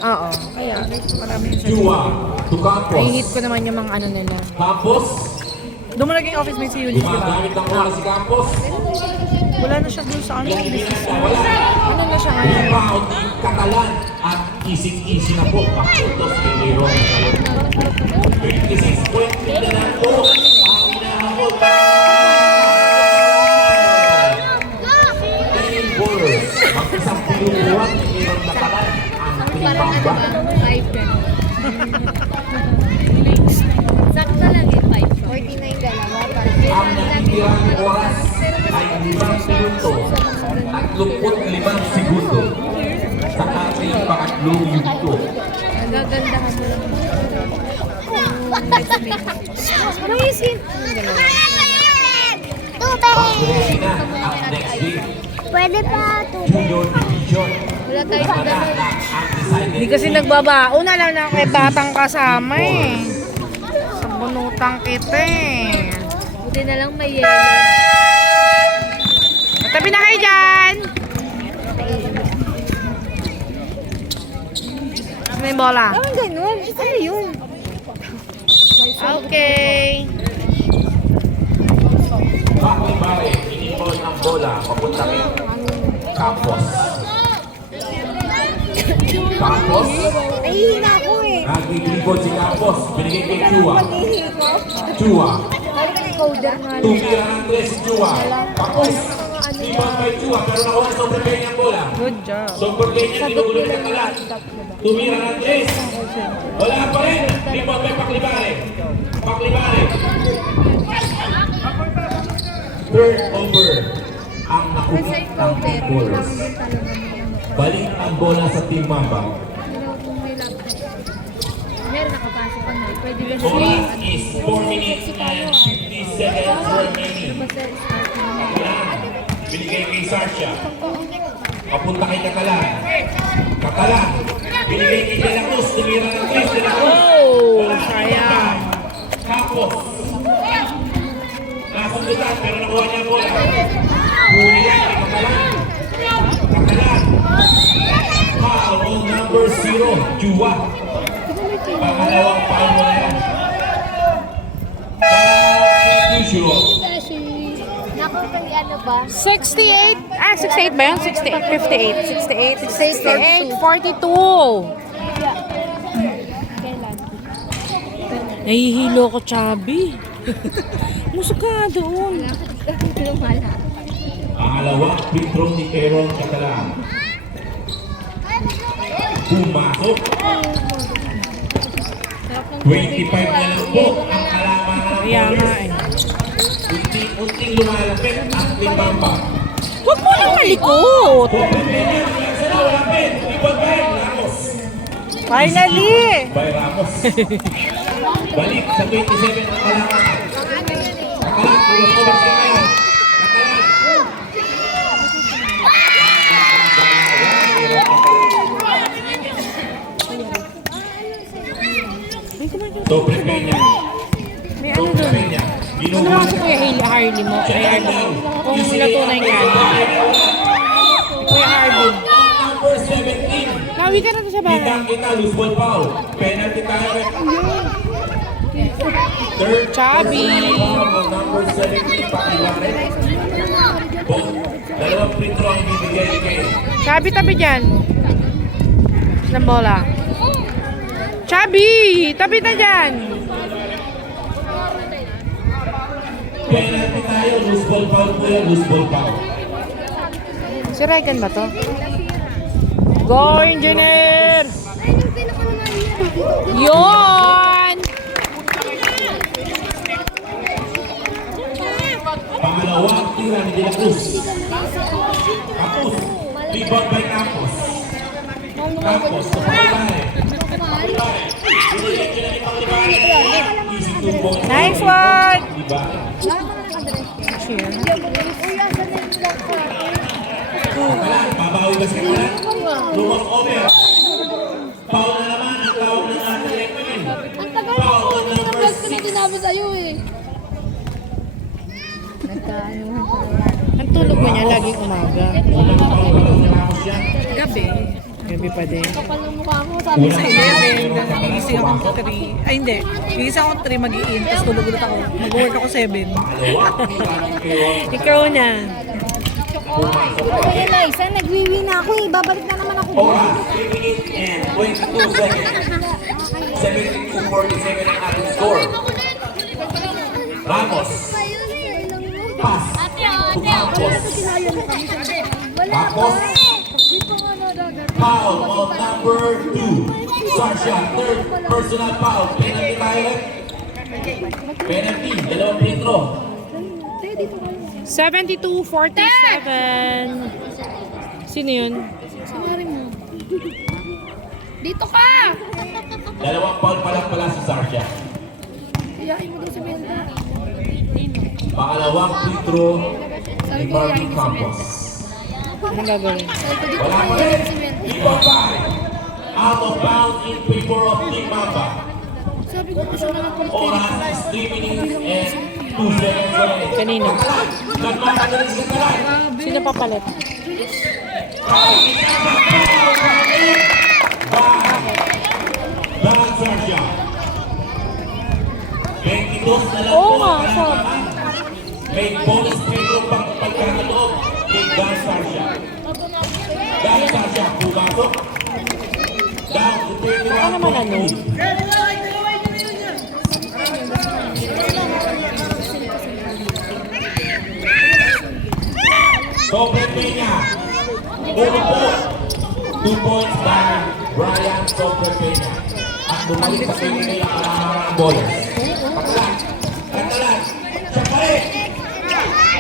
Oo. Kaya, marami incentives. Chua to Campos. Nahihit ko naman yung mga ano nila. Campos. Doon mo naging office mate si Eunice, di ba? Gumagamit ng bola si Campos. Wala na siya doon sa ano. Wala. Ano na siya ngayon? Rebound ni Catalan. At easy na po. Pakutos kay Aaron. 26 points na lang po. Ang hinahabol. Team bowlers. Mag-isang pinukuhan ni Aaron Catalan. Ang Team Mamba. Sakto lang yung 5. 49 dalawa. Ang natitirang oras ay 5 minuto at 35 segundo sa ating pangatlong minuto. Gagandahan mo lang. Luisin! Pag-ready na ang next game. Pwede pa ito. Junior Division. Wala tayo Laban na ang undecided. Hindi kasi nagbabaon. Alam na kay batang kasama eh. Sa bunutang kita eh. Buti na lang may yelo. Tabi na kayo dyan! Ano yung bola? Ang ganun. Ano yun? Okay. Bakli-bari, inipon ang bola papunta kay Campos. Campos. Nahihina ako eh. Nag-dribble si Campos. Binigay kay Chua. Chua. Halika na coder nga. Tumira ng 3 si Chua. Campos. Rebound by Chua. Pero nakuha sa Sobrang Peña ang bola. Good job. Sobrang Peña, ginugulo ng Catalan. Tumira ng 3. Wala pa rin. Rebound by Bakli-bari. Bakli-bari. Turnover ang nakukit ng team bowlers. Balik ang bola sa Team Mamba. Meron nakapasok pa na. Pwede ba Oras is 4 minutes and 50 seconds remaining. Yan. Binigay kay Sasha. Papunta kay Catalan. Catalan. Binigay kay De La Cruz. Tumira ng 3. De La Cruz. Oh, sayang. Campos. Nasundutan pero nakuha niya ang bola. Huli yan kay Catalan. Catalan. Foul on number 0. Chua. Pangalawang foul mo na yan. Usual. Naku, kay ano ba? 68. 68 ba yun? 68, 58. 68, 42. Kailan? Nahihilo ko, Chubby. Musok ka doon. Lumala. Pangalawang free throw ni Aaron Catalan. Pumasok. 25 na lang po ang kalamangan ng Kaya nga Warriors. eh. Unting-unting lumalapit ang Team Mamba. Huwag mo nang malikot! Finally! By Ramos. Balik sa 27 ang kalamangan. Nakalat, lumabas na ngayon. Sobre Peña. May ano Sobre doon? Peña. Ano lang si Kuya Harley mo? Ay, Harley. Kung natunay nga. Kuya Harley. Number 17. Nawi ka na to sa bahay. Kita, loose ball foul. Penalty tayo. Third Chubby. foul ng number 17, Pakilaret. Dalawang free throw ang ibibigay ni Kay. Chubby, tabi dyan. Ng bola. Chubby! Tabi na dyan! Penalty tayo, loose ball foul po yan, loose ball foul. Si Regan ba to? Go, engineer! Yon! Pangalawa, tira ni De La Cruz. Campos, rebound by Campos. Campos, easy 2 points. Nice one! Diba? Cheer. Kalan, babawi ba si Kalan? Lumos over. Foul na naman ang tawag ng ating referee. Ang tagal mo po, nag-vlog ko na sinabi sa'yo eh. Ang tulog mo niya laging umaga. Unang foul pa lang si Ramos yan. Gabi. Gabi pa din. Kapal ng mukha mo, sabi Unang sa'yo. foul, Nagising ako 3. Ay hindi. Nagising ako 3 mag-i-in. Tapos tulog ulit ako. Mag-work ako 7. Pangalawa, tira ni Keon. Ikaw na. Ay, Eliza, nagwiwi na ako eh. Babalik na naman ako. Oras, 3 minutes and 22 seconds. 72-47 ang ating score. Ramos, pass to Campos. Campos, foul on number 2. Sarsha, third personal foul. Penalty tayo. Penalty, dalawang free throw. 72-47. Sino yun? Sinari mo. Dito ka! Dalawang foul pa lang pala si Sarsha. Iyakin mo doon si Menda. Pangalawang free throw ni Marvin Campos. Anong gagawin? Wala pa rin. Rebound by. Out of bounds in favor of Team Mamba. Sabi ko gusto na lang pala. Oras is 3 minutes and 2 seconds. Kanino? Nagmamadaling sa kalan. Sino papalit? Bang Sarsha. 22 na lang Oo po nga, ang kalamangan. May bonus free throw pang pagkakaloob kay Dan Sarsha. Dan Sarsha, pumasok. Down to 31. Ano naman ano? Sobre Peña. Uno po. 2 points by Brian Sobre Peña. At bumalik sa team nila ang bola. Pagkalat. Pagkalat. Siya pa rin.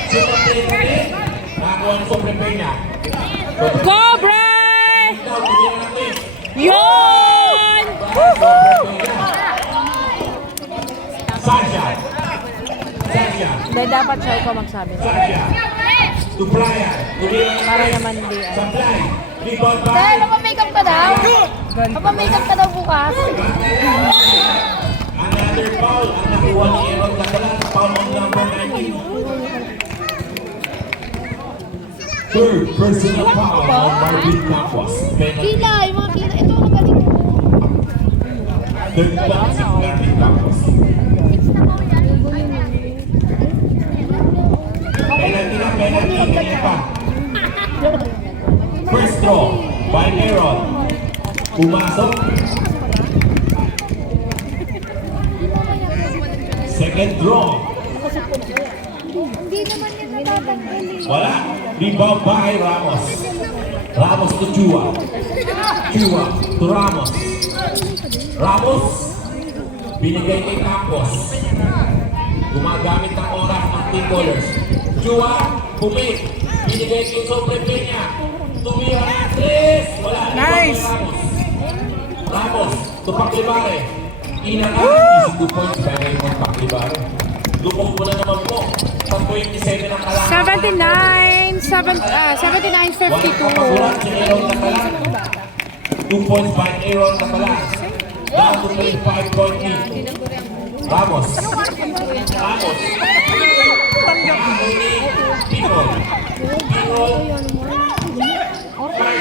Sobre Peña rin. Nakakuha ni Sobre Peña. Go, Bray! Down, bigyan ng twist. Yon! Sobre Peña. Sasha. Sasha. Hindi, dapat siya ikaw magsabi. Sasha. To Brian. Tumira ng Para twist. naman di. Supply. Rebound by. Dahil mapamakeup ka daw. Mapamakeup ka daw bukas. Another foul ang nakuha ni Aaron Catalan, foul on number 19. Third personal foul on Marvin Campos. Penalty. Kila, yung mga kila. Ito, nagaling mo. Third foul si Marvin Campos. Penalty na penalty, hindi pa. First throw by Aaron. Pumasok. Second throw. Hindi naman yan natatanggal. Wala. Rebound by Ramos. Ramos to Chua. Chua to Ramos. Ramos. Binigay kay Campos. Gumagamit ng oras ng team bowlers. Chua, bumit. Binigay kay Sobre Peña. Tumira ng 3. Wala. Nice. Ramos, to Paklibare. Inangat, easy 2 points by Raymond Paklibare. Lupong mo na naman po. Pag 27 ang kalangan. 79-52. Walang si Aaron Catalan. 2 points by Aaron Catalan. Down to 35-point lead. Ramos. Ramos. Nakahuli. Picol. Picol.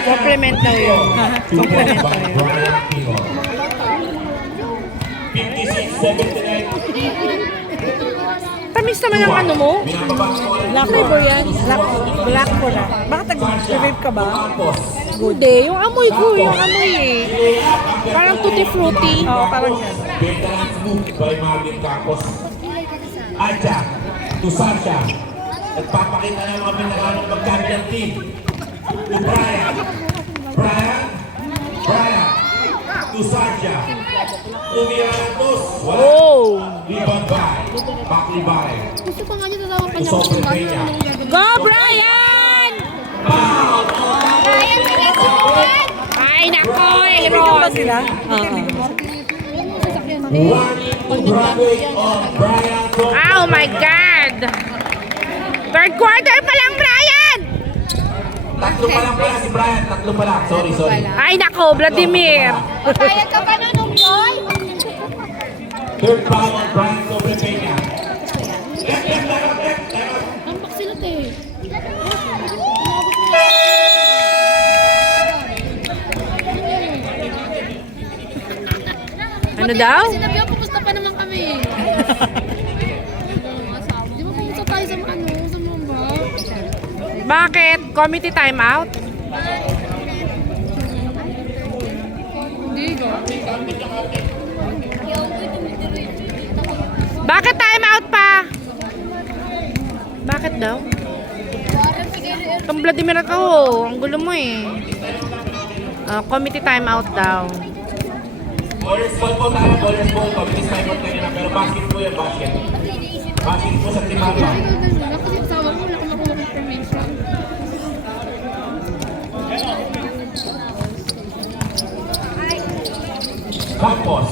Compliment daw yun. 2 points by Brian Picol. 56-79. Tamis naman ang ano mo. Binababa ko ang Black po yan. Black po na. Bakit nag-vape ka ba? Campos. Hindi, yung amoy ko, yung amoy eh. Parang tutti frutti. Oo, parang yan. Veterans move by Marvin Campos. Aja, to Sasha. Nagpapakita ng mga pinakalang magkabilang team. To Brian. Brian. Brian. To Sasha. To Mirantos. Wala. Oh! Rebound by Paklibare. Gusto pa nga niya tatawag pa To niya. Sobre Peña. Go, Brian! Foul! Brian, pinasukan! Ay, nako, Hindi ka ba sila? Warning to graduate on Brian Campos. Oh my God! Third quarter pa lang, Brian! Tatlo pa lang pala si Brian. Tatlo pa lang. Sorry. Ay, nako, Vladimir! Brian ka pa nun, boy! Third foul on Brian Sobre Peña. Left. Tambak sila, te. Ano daw? Sinabi ko, kumusta pa naman kami? Di ba kumusta tayo sa sa Mamba? Bakit? Committee timeout? Hindi, Bakit timeout pa? Bakit daw? Itong Vladimir ako, ang gulo mo eh. Committee timeout daw. Bowlers ball po tayo. Bowlers ball. Pabilis tayo po kanina. Pero basket po yan. Basket. Basket po sa timaba. Kasi asawa ko, wala ko nakuha ng information. Campos.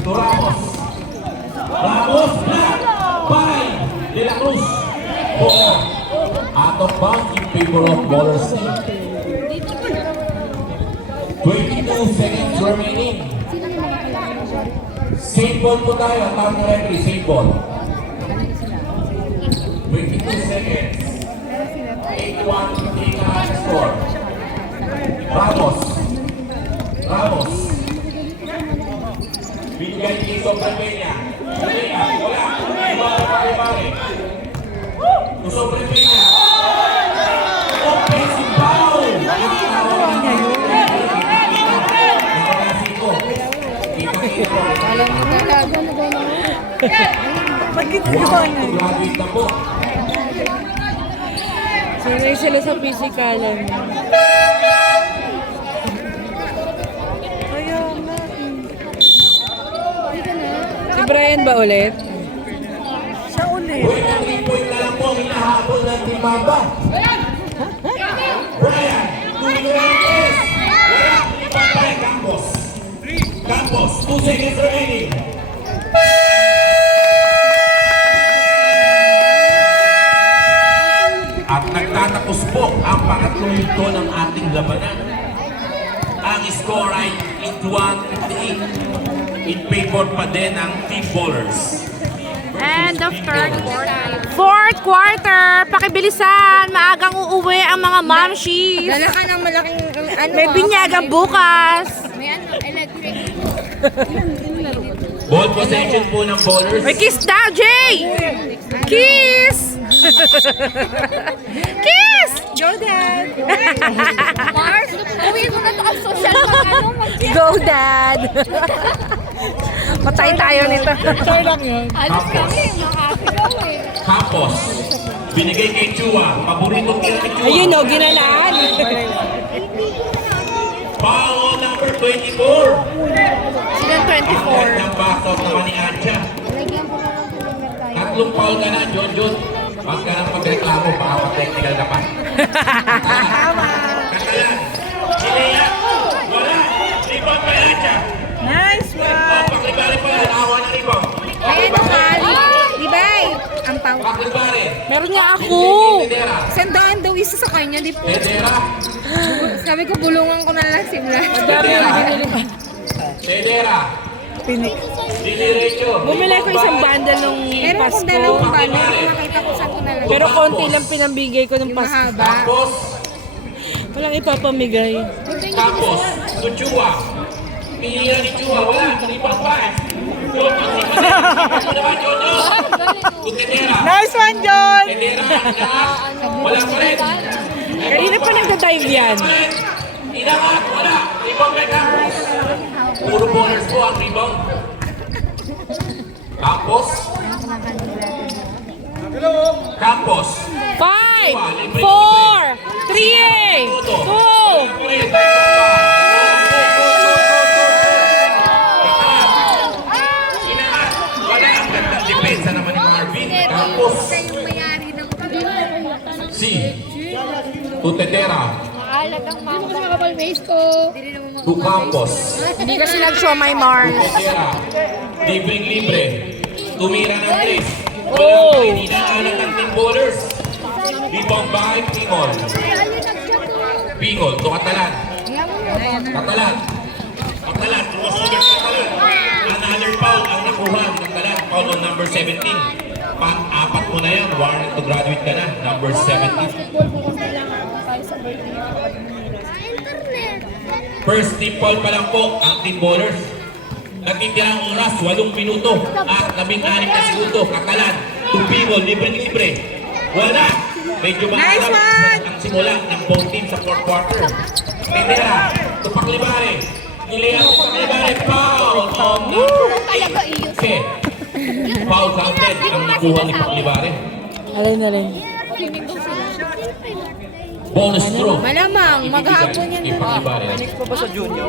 To Ramos. Ramos. Black. Five. De La Cruz. 4. Out of bounds in favor of bowlers team. 22 seconds remaining. Save ball po tayo. Tawag na referee. Save ball. 22 seconds. 8-1 na score. Ramos. Ramos. Binigay ni Sobre Peña. Wala. Pare. Sobre Peña. Offensive foul. Alam mo talaga na gano'n. Ba't ginagawa niya? Graduate na po. Sanay sila sa physikalan. Ayaw nga. Si Brian ba ulit? Siya ulit. 23 na lang po ang hinahabol ng Timamba. Brian, 2 minutes. Wala. Patay Campos. Campos, 2 seconds remaining. At nagtatapos po ang pangatlong ito ng ating labanan. Ang score ay 8-1 in favor pa din ng team bowlers. End of third quarter. Fourth quarter! Pakibilisan! Maagang uuwi ang mga mamshies! Dala ka ng malaking ano. May binyagang bukas! May electric. Ball possession po ng bowlers. May kiss daw, Jay! Kiss! Kiss! Go, Dad! Mars, uwi mo na ito ang social Go, Dad! Patay tayo nito. Sorry lang yun. Alas kami, makakagaw eh. Campos. Binigay kay Chua. Paboritong tira ni Chua. Ayun o, ginalaan. Foul number 24. Silang Ang 24. gandang back out naman ni Ancha. Lagyan ko na lang sa number tayo. Tatlong foul ka na, John. Mas ka nang magreklamo, baka mag-technical ka pa. Katalan. Chilea. Wala. Rebound pa yan siya. Nice one! Paklibari pa yan. Awa na rebound. Ayan o, Kali. Di ba? Ang pang... Paklibari. Meron nga ako. Tedera. Sandaan daw isa sa kanya, di po. Tedera. Sabi ko, bulungan ko na lang si Blas. Tedera. Pinik. Diniretso. Bumili ko isang bundle nung Meron akong Pasko. dalawang banner. Nakita ko saan ko na lang. Pero konti lang pinambigay ko nung Pasko. Mahaba. Campos. Walang ipapamigay. Campos. Chua. Pinira ni Chua. Wala. Rebound pa. Jojo. Ano naman, Jojo? Tedera. Nice one, John! Tedera. Wala pa rin. Kanina pa nagda-dive yan. Inangat. Wala. Rebound kay Campos. Puro bowlers po ang rebound. Campos. Campos. 5, 4, 3, 2, Inangat. Wala. Ang gandang depensa naman ni Marvin. Campos. Yung mayari ng C. Tutedera. Maalat ang mga kasi makapal-face ko. To Campos. Hindi kasi nag-show my Mars. Tutedera. Libreng-libre. Tumira ng 3. Oh. Walang ininaalat ng team bowlers. Rebound by Pingol. Pingol. To Catalan. Catalan. Catalan. Crossover sa Catalan. Another foul ang nakuha ni Catalan. Foul on number 17. Pang-apat mo na yan. Warrant to graduate ka na. Number 17. Basketball bukas na lang tayo sa birthday. First team foul pa lang po ang team bowlers. Natitirang oras, 8 minuto at 16 na segundo. Catalan. To Pingol. Libre-libre. Wala. Medyo Nice maharap ang simula ng both team sa fourth quarter. Tendera. To Paklibare. Nilea to Paklibare. Foul on Talaga iyo. Okay. Foul counted ang nakuha ni Paklibare. Alay na rin. Bonus throw. Malamang, Ibibigay maghapon yan kay dun. Paklibare.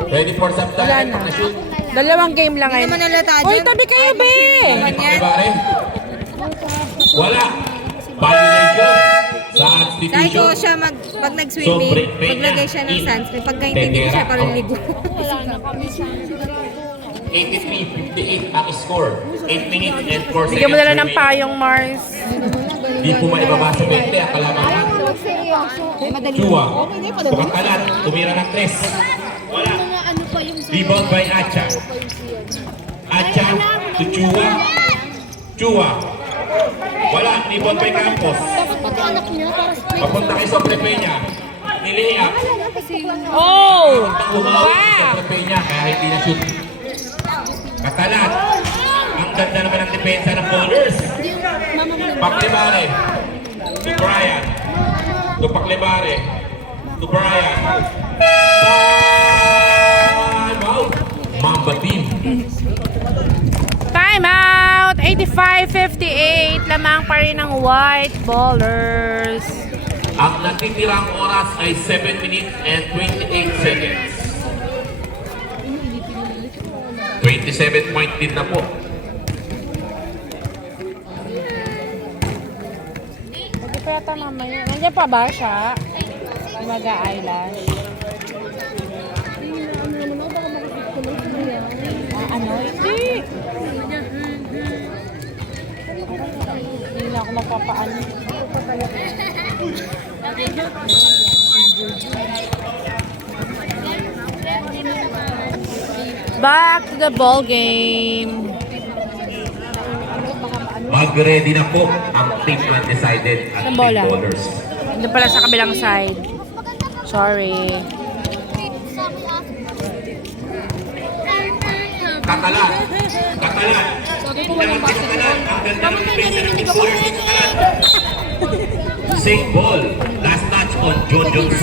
Ready for some time? Wala na. Dalawang game lang Hindi ngayon. naman nalata Hoy, dyan. tabi kayo, be! Paklibare. Wala. Violation sa Sabi ko substitution. siya pag nag-swimming, maglagay siya ng sunscreen. Pagka hindi ko siya parang ligo. Wala na kami siya. 83-58 ang score. 8 minutes and 4 seconds. Bigyan mo na lang ng remaining. payong, Mars. Di po maibaba sa 20 ang kalamangan. Huwag seryoso. Chua. Pagkalat. Tumira ng 3. Wala. Mga ano pa yung Rebound by Acha. Acha to Chua. Chua. Wala. Rebound by Campos. dapat pagkanak niya para sa Papunta kay Sobre Peña. Nilea. Oh! Umawi kay Wow! Sobre Peña kaya hindi na shoot. Katalat. Ang ganda naman ang depensa ng bowlers. Paklibare. To Brian. To Paklibare. To Brian. Time out. Mamba team. Time out! 85-58. Lamang pa rin ng White Ballers. Ang natitirang oras ay 7 minutes and 28 seconds. 27 point din na po. Hindi pa yata mamaya. Nandiyan pa ba siya? Mag-eyelash. Ano? Hindi. Hindi na ako magpapaano. Back to the ball game. Mag-ready na po ang team undecided at Ang team bola. bowlers. Doon pala sa kabilang side. Sorry. Katalan. Katalan. Inangat si Katalan. Ang ganda ng defense ng team bowlers ni Katalan. Safe ball. Last touch on Jojo C.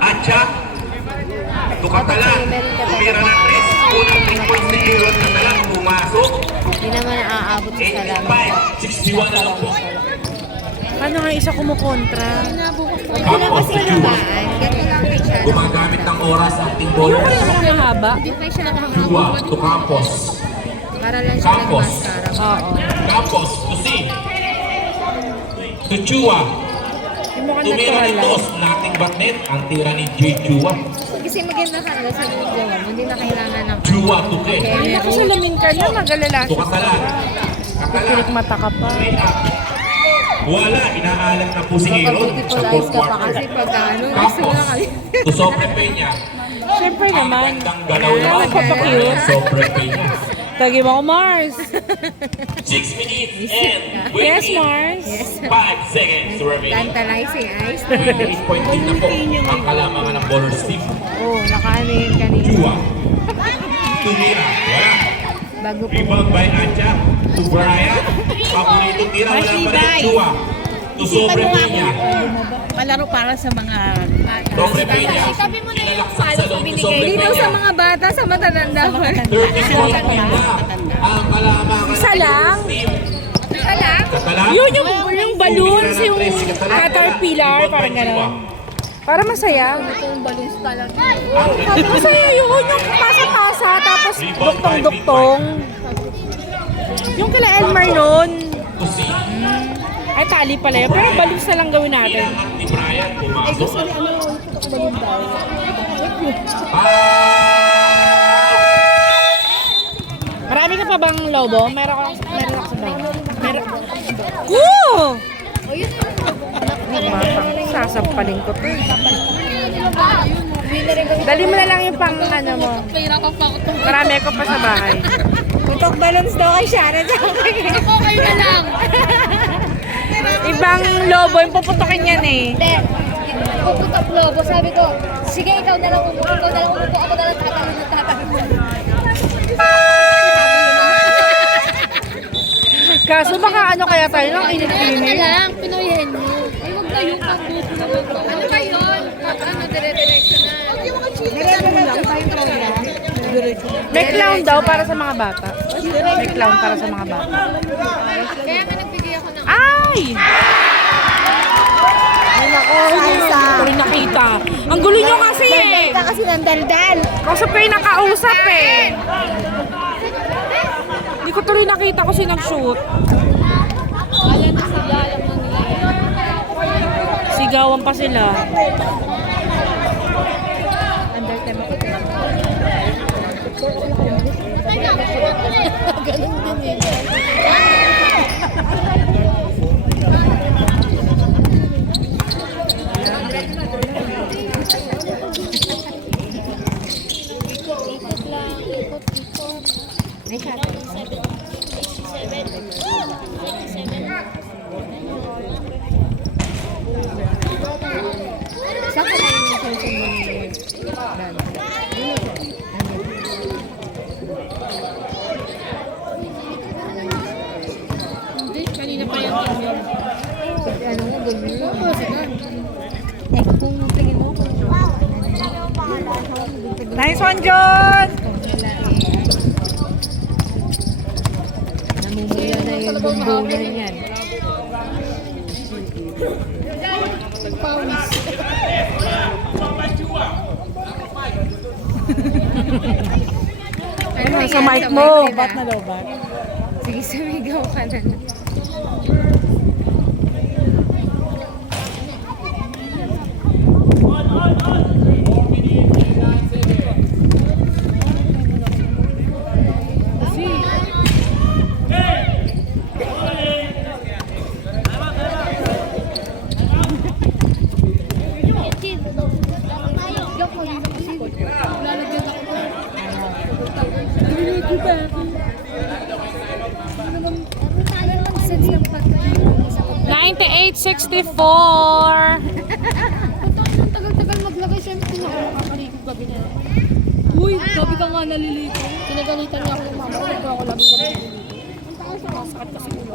Acha. To Katalan. Tumira ng 3. Unang 3 points ni Aaron Katalan. Pumasok. umabot sa salamat. 65, 61 na lang po. Ano nga isa kumukontra? Campos to Chua. Ganito lang din siya. Gumagamit ng oras ang team Yung bowlers. rin yung mahaba? Hindi pa siya Chua to Campos. para lang siya Campos. nagmaskara. Oo. Campos to C. To Chua. Yung mukhang Tumira natural ni lang. Tos, nothing but net. Ang tira ni J. Chua. Kasi maganda ka na sa video, hindi na kailangan ng Chua to K. Ay, nakasalamin ka na, magalala To siya. Katalan. Katalan. Pilik mata ka pa. Straight up. Wala, inaalat na po si Aaron sa Beautiful eyes fourth ka pa quarter. kasi pagka ano, gusto mo Campos na kami. to Sobre Peña. Siyempre Ang naman. gandang galaw naman Magpapakute. ng Sobre Peña. Tagi mo ako, Mars. 6 minutes and Yes, 20, Mars. 5 seconds remaining. Tantalizing eyes. 28 point din na po ang kalamangan ng bowlers team. Oo, nakaano yun kanina. Chua. Tumira. Wala. Bago po. Rebound by Ancha. To Brian. Paborito tira. Wala pa rin. Chua. To Sobre Peña. Palaro para sa mga Sobre Peña. Kinalaksak sa loob ni Sobre Hindi daw sa Peña. mga bata, sa matatanda pa. 30 point din na ang kalamangan Isa ng lang? bowlers team. Ala? Katalan. Yung balloons, yung caterpillar, parang gano'n. Para masaya. Yung balloons talaga. Masaya yun, yung pasa-pasa, tapos duktong-duktong. Yung kala Elmar nun. To C. Ay, tali pala yun. Pero balloons na lang gawin natin. Kailangan ni Brian pumasok. Marami ka pa bang lobo? Meron ako sa bahay. Meron. Woo! Sasampalin ko to. Dali mo na lang yung pang ano mo. Marami ko pa sa bahay. Putok balloons daw kay Sharon. Ako kayo na lang. Ibang lobo yung puputokin yan eh. Hindi. Puputok lobo. Sabi ko, sige, ikaw na lang umupo. Ikaw na lang umupo. Ako na lang tatalon ng tatalon. Kaso baka ano kaya tayo nang Ano na init-init. lang, pinoyhen mo. Ay, wag na yung pagbuto naman. Ano ba yun? Ano, dire-diretso na. May clown daw para sa mga bata. May clown para sa mga bata. Kaya nga nagbigay ako ng... Ay! Ay nako, hindi ko rin nakita. Ang gulo nyo kasi eh. Kasi ng daldal. Kausap ko yung nakausap eh. Hindi ko tuloy nakita ko nag-shoot. Alam na sa galang lang nila yan. Sigawan pa sila. Ganun din eh. Ikot lang, ikot. Saan ka lang yung cellphone mo ni Hindi, kanina pa yung camera. ano mo, ganyan. Eh, kung tingin mo, kung Nice one, John! namumula na yung bumbunan yan. Pawis. Ano Sa yan, mic sa mo. nila? Bat na lobat. Sige, sumigaw ka na. Lalagyan ako ko. 98-64. Ang tagal-tagal maglagay, siyempre na ako nakakalikod gabi na. Uy, gabi ka nga naliligo. Pinagalitan niya ako ng mama ko, ako lagi gabi naliligo. Masakit kasi ulo.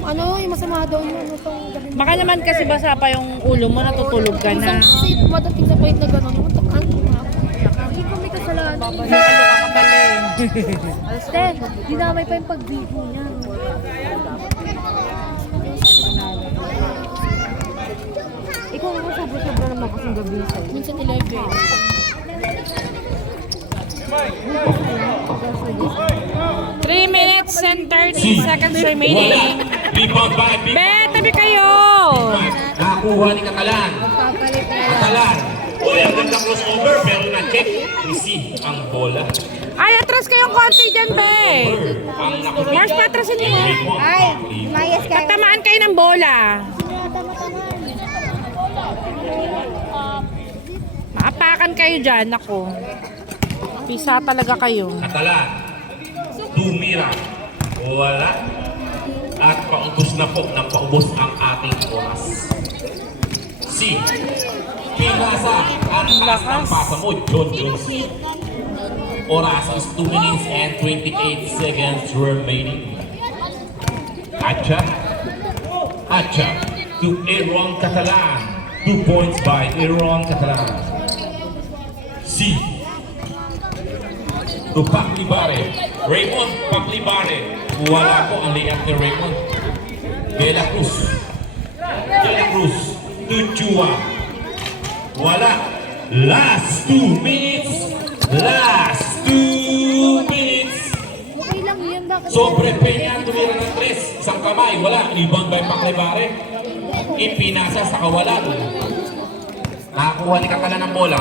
Ano, yung masama daw yun, ano tong gabi. Baka naman kasi basa pa yung ulo mo, natutulog ka na. Kasi madating sa point na gano'n, yung takaan ko nga. Hindi ko may kasalanan. Nakaloka ka pala eh. Te, dinamay pa yung pag-bigo niya. Ikaw naman sobra-sobra naman kasing gabi sa'yo. Minsan 11. 3 minutes and 30 seconds Wala. remaining. Rebound by Big Be, tabi kayo! Nakakuha ni Katalan. Papalit na lang. Katalan. Uy, ang gandang crossover pero na-check. Receive ang bola. Ay, atras kayong konti dyan, Be! Ang nakapit. Mars, patrasin niyo. Ay, mayas ka. Tatamaan kayo ng bola. Maapakan kayo dyan, ako. Pisa talaga kayo. Katalan. Tumira. Wala. At paubos na po ng paubos ang ating oras. C. Pinasa. Ang taas ng pasa mo, John Jones. Oras is 2 minutes and 28 seconds remaining. Acha. Acha to Aaron Catalan. 2 points by Aaron Catalan. C. To Paklibare. Raymond Paklibare. Wala po ang layup ni Raymond. De La Cruz. De La Cruz. To Chua. Wala. Last 2 minutes. Last 2 minutes. Okay lang yan. Bakit? Sobre Peña, tumira ng 3. Isang kamay, wala. Ibang by Paklibare. Ipinasa sa kawalan. Nakakuha ni Katalan ng bola.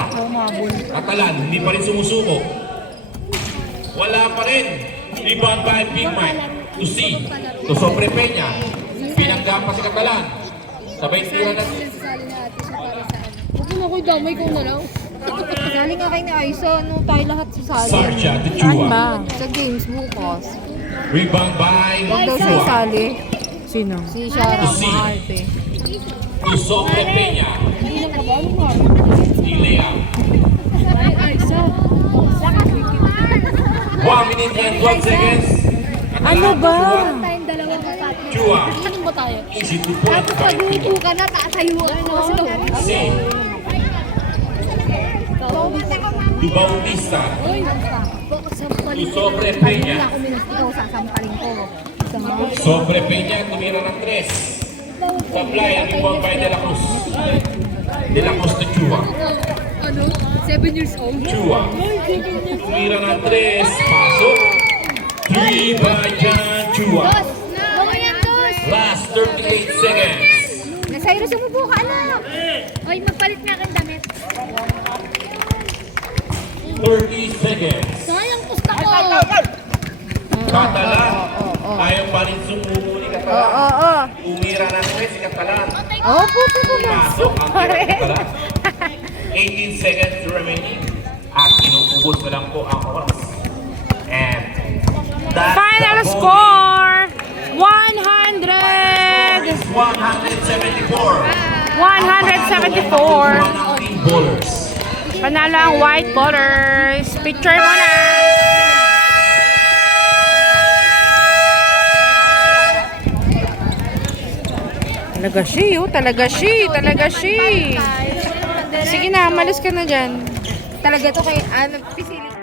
Katalan, hindi pa rin sumusuko. Wala pa rin. Rebound by Big Mike. To C. To Sobre Peña. Pinangga pa si Katalan. Sabay tira na. Huwag mo na ko damay ko na lang. Galing nga kayo ni Aiza, ano tayo lahat sasali. Sarja to Saan Chua. ba? Sa games bukas. Rebound by Huwag daw siya Chua. isali. Sino? Si Shara To C. Maarte. To Sobre Peña. Hindi lang ka ba? Ano nga? Ilea. Ay, isa. 1 minute and 12 seconds. Ano ba? Tayong dalawang katati. Chua. Ano ba tayo? Easy to point Tapos by pag Big uupo ka na, taasayuan mo. C. To Bautista. Uy, sampalin To Sobre Peña. ako minastigaw, sasampalin ko. Sobre Peña, tumira ng 3. Supply ang rebound by De La Cruz. De La Cruz to Chua. Ano? 7 years old? Chua. Tumira ng 3. Pasok. 3 by John Chua. Mamaya dos! Last 38 seconds. Nasayro, sumubo ka na. Ay, magpalit nga kang damit. 30 seconds. Sayang pusta ko! Katalan. Ayaw pa rin sumuko ni Katalan. Oo. Tumira ng 3 si Katalan. Oh, puto ko na. Pasok ang tira ni Katalan. 18 seconds remaining. At inuubos na lang po ang oras. And that's Final the score! 100! is 174. 174. One ang team bowlers. Panalo ang white ballers. Picture mo na! Talaga siya, oh. Talaga siya. Talaga siya. Sige na, malis ka na dyan. Talaga to kay, ano, pisilin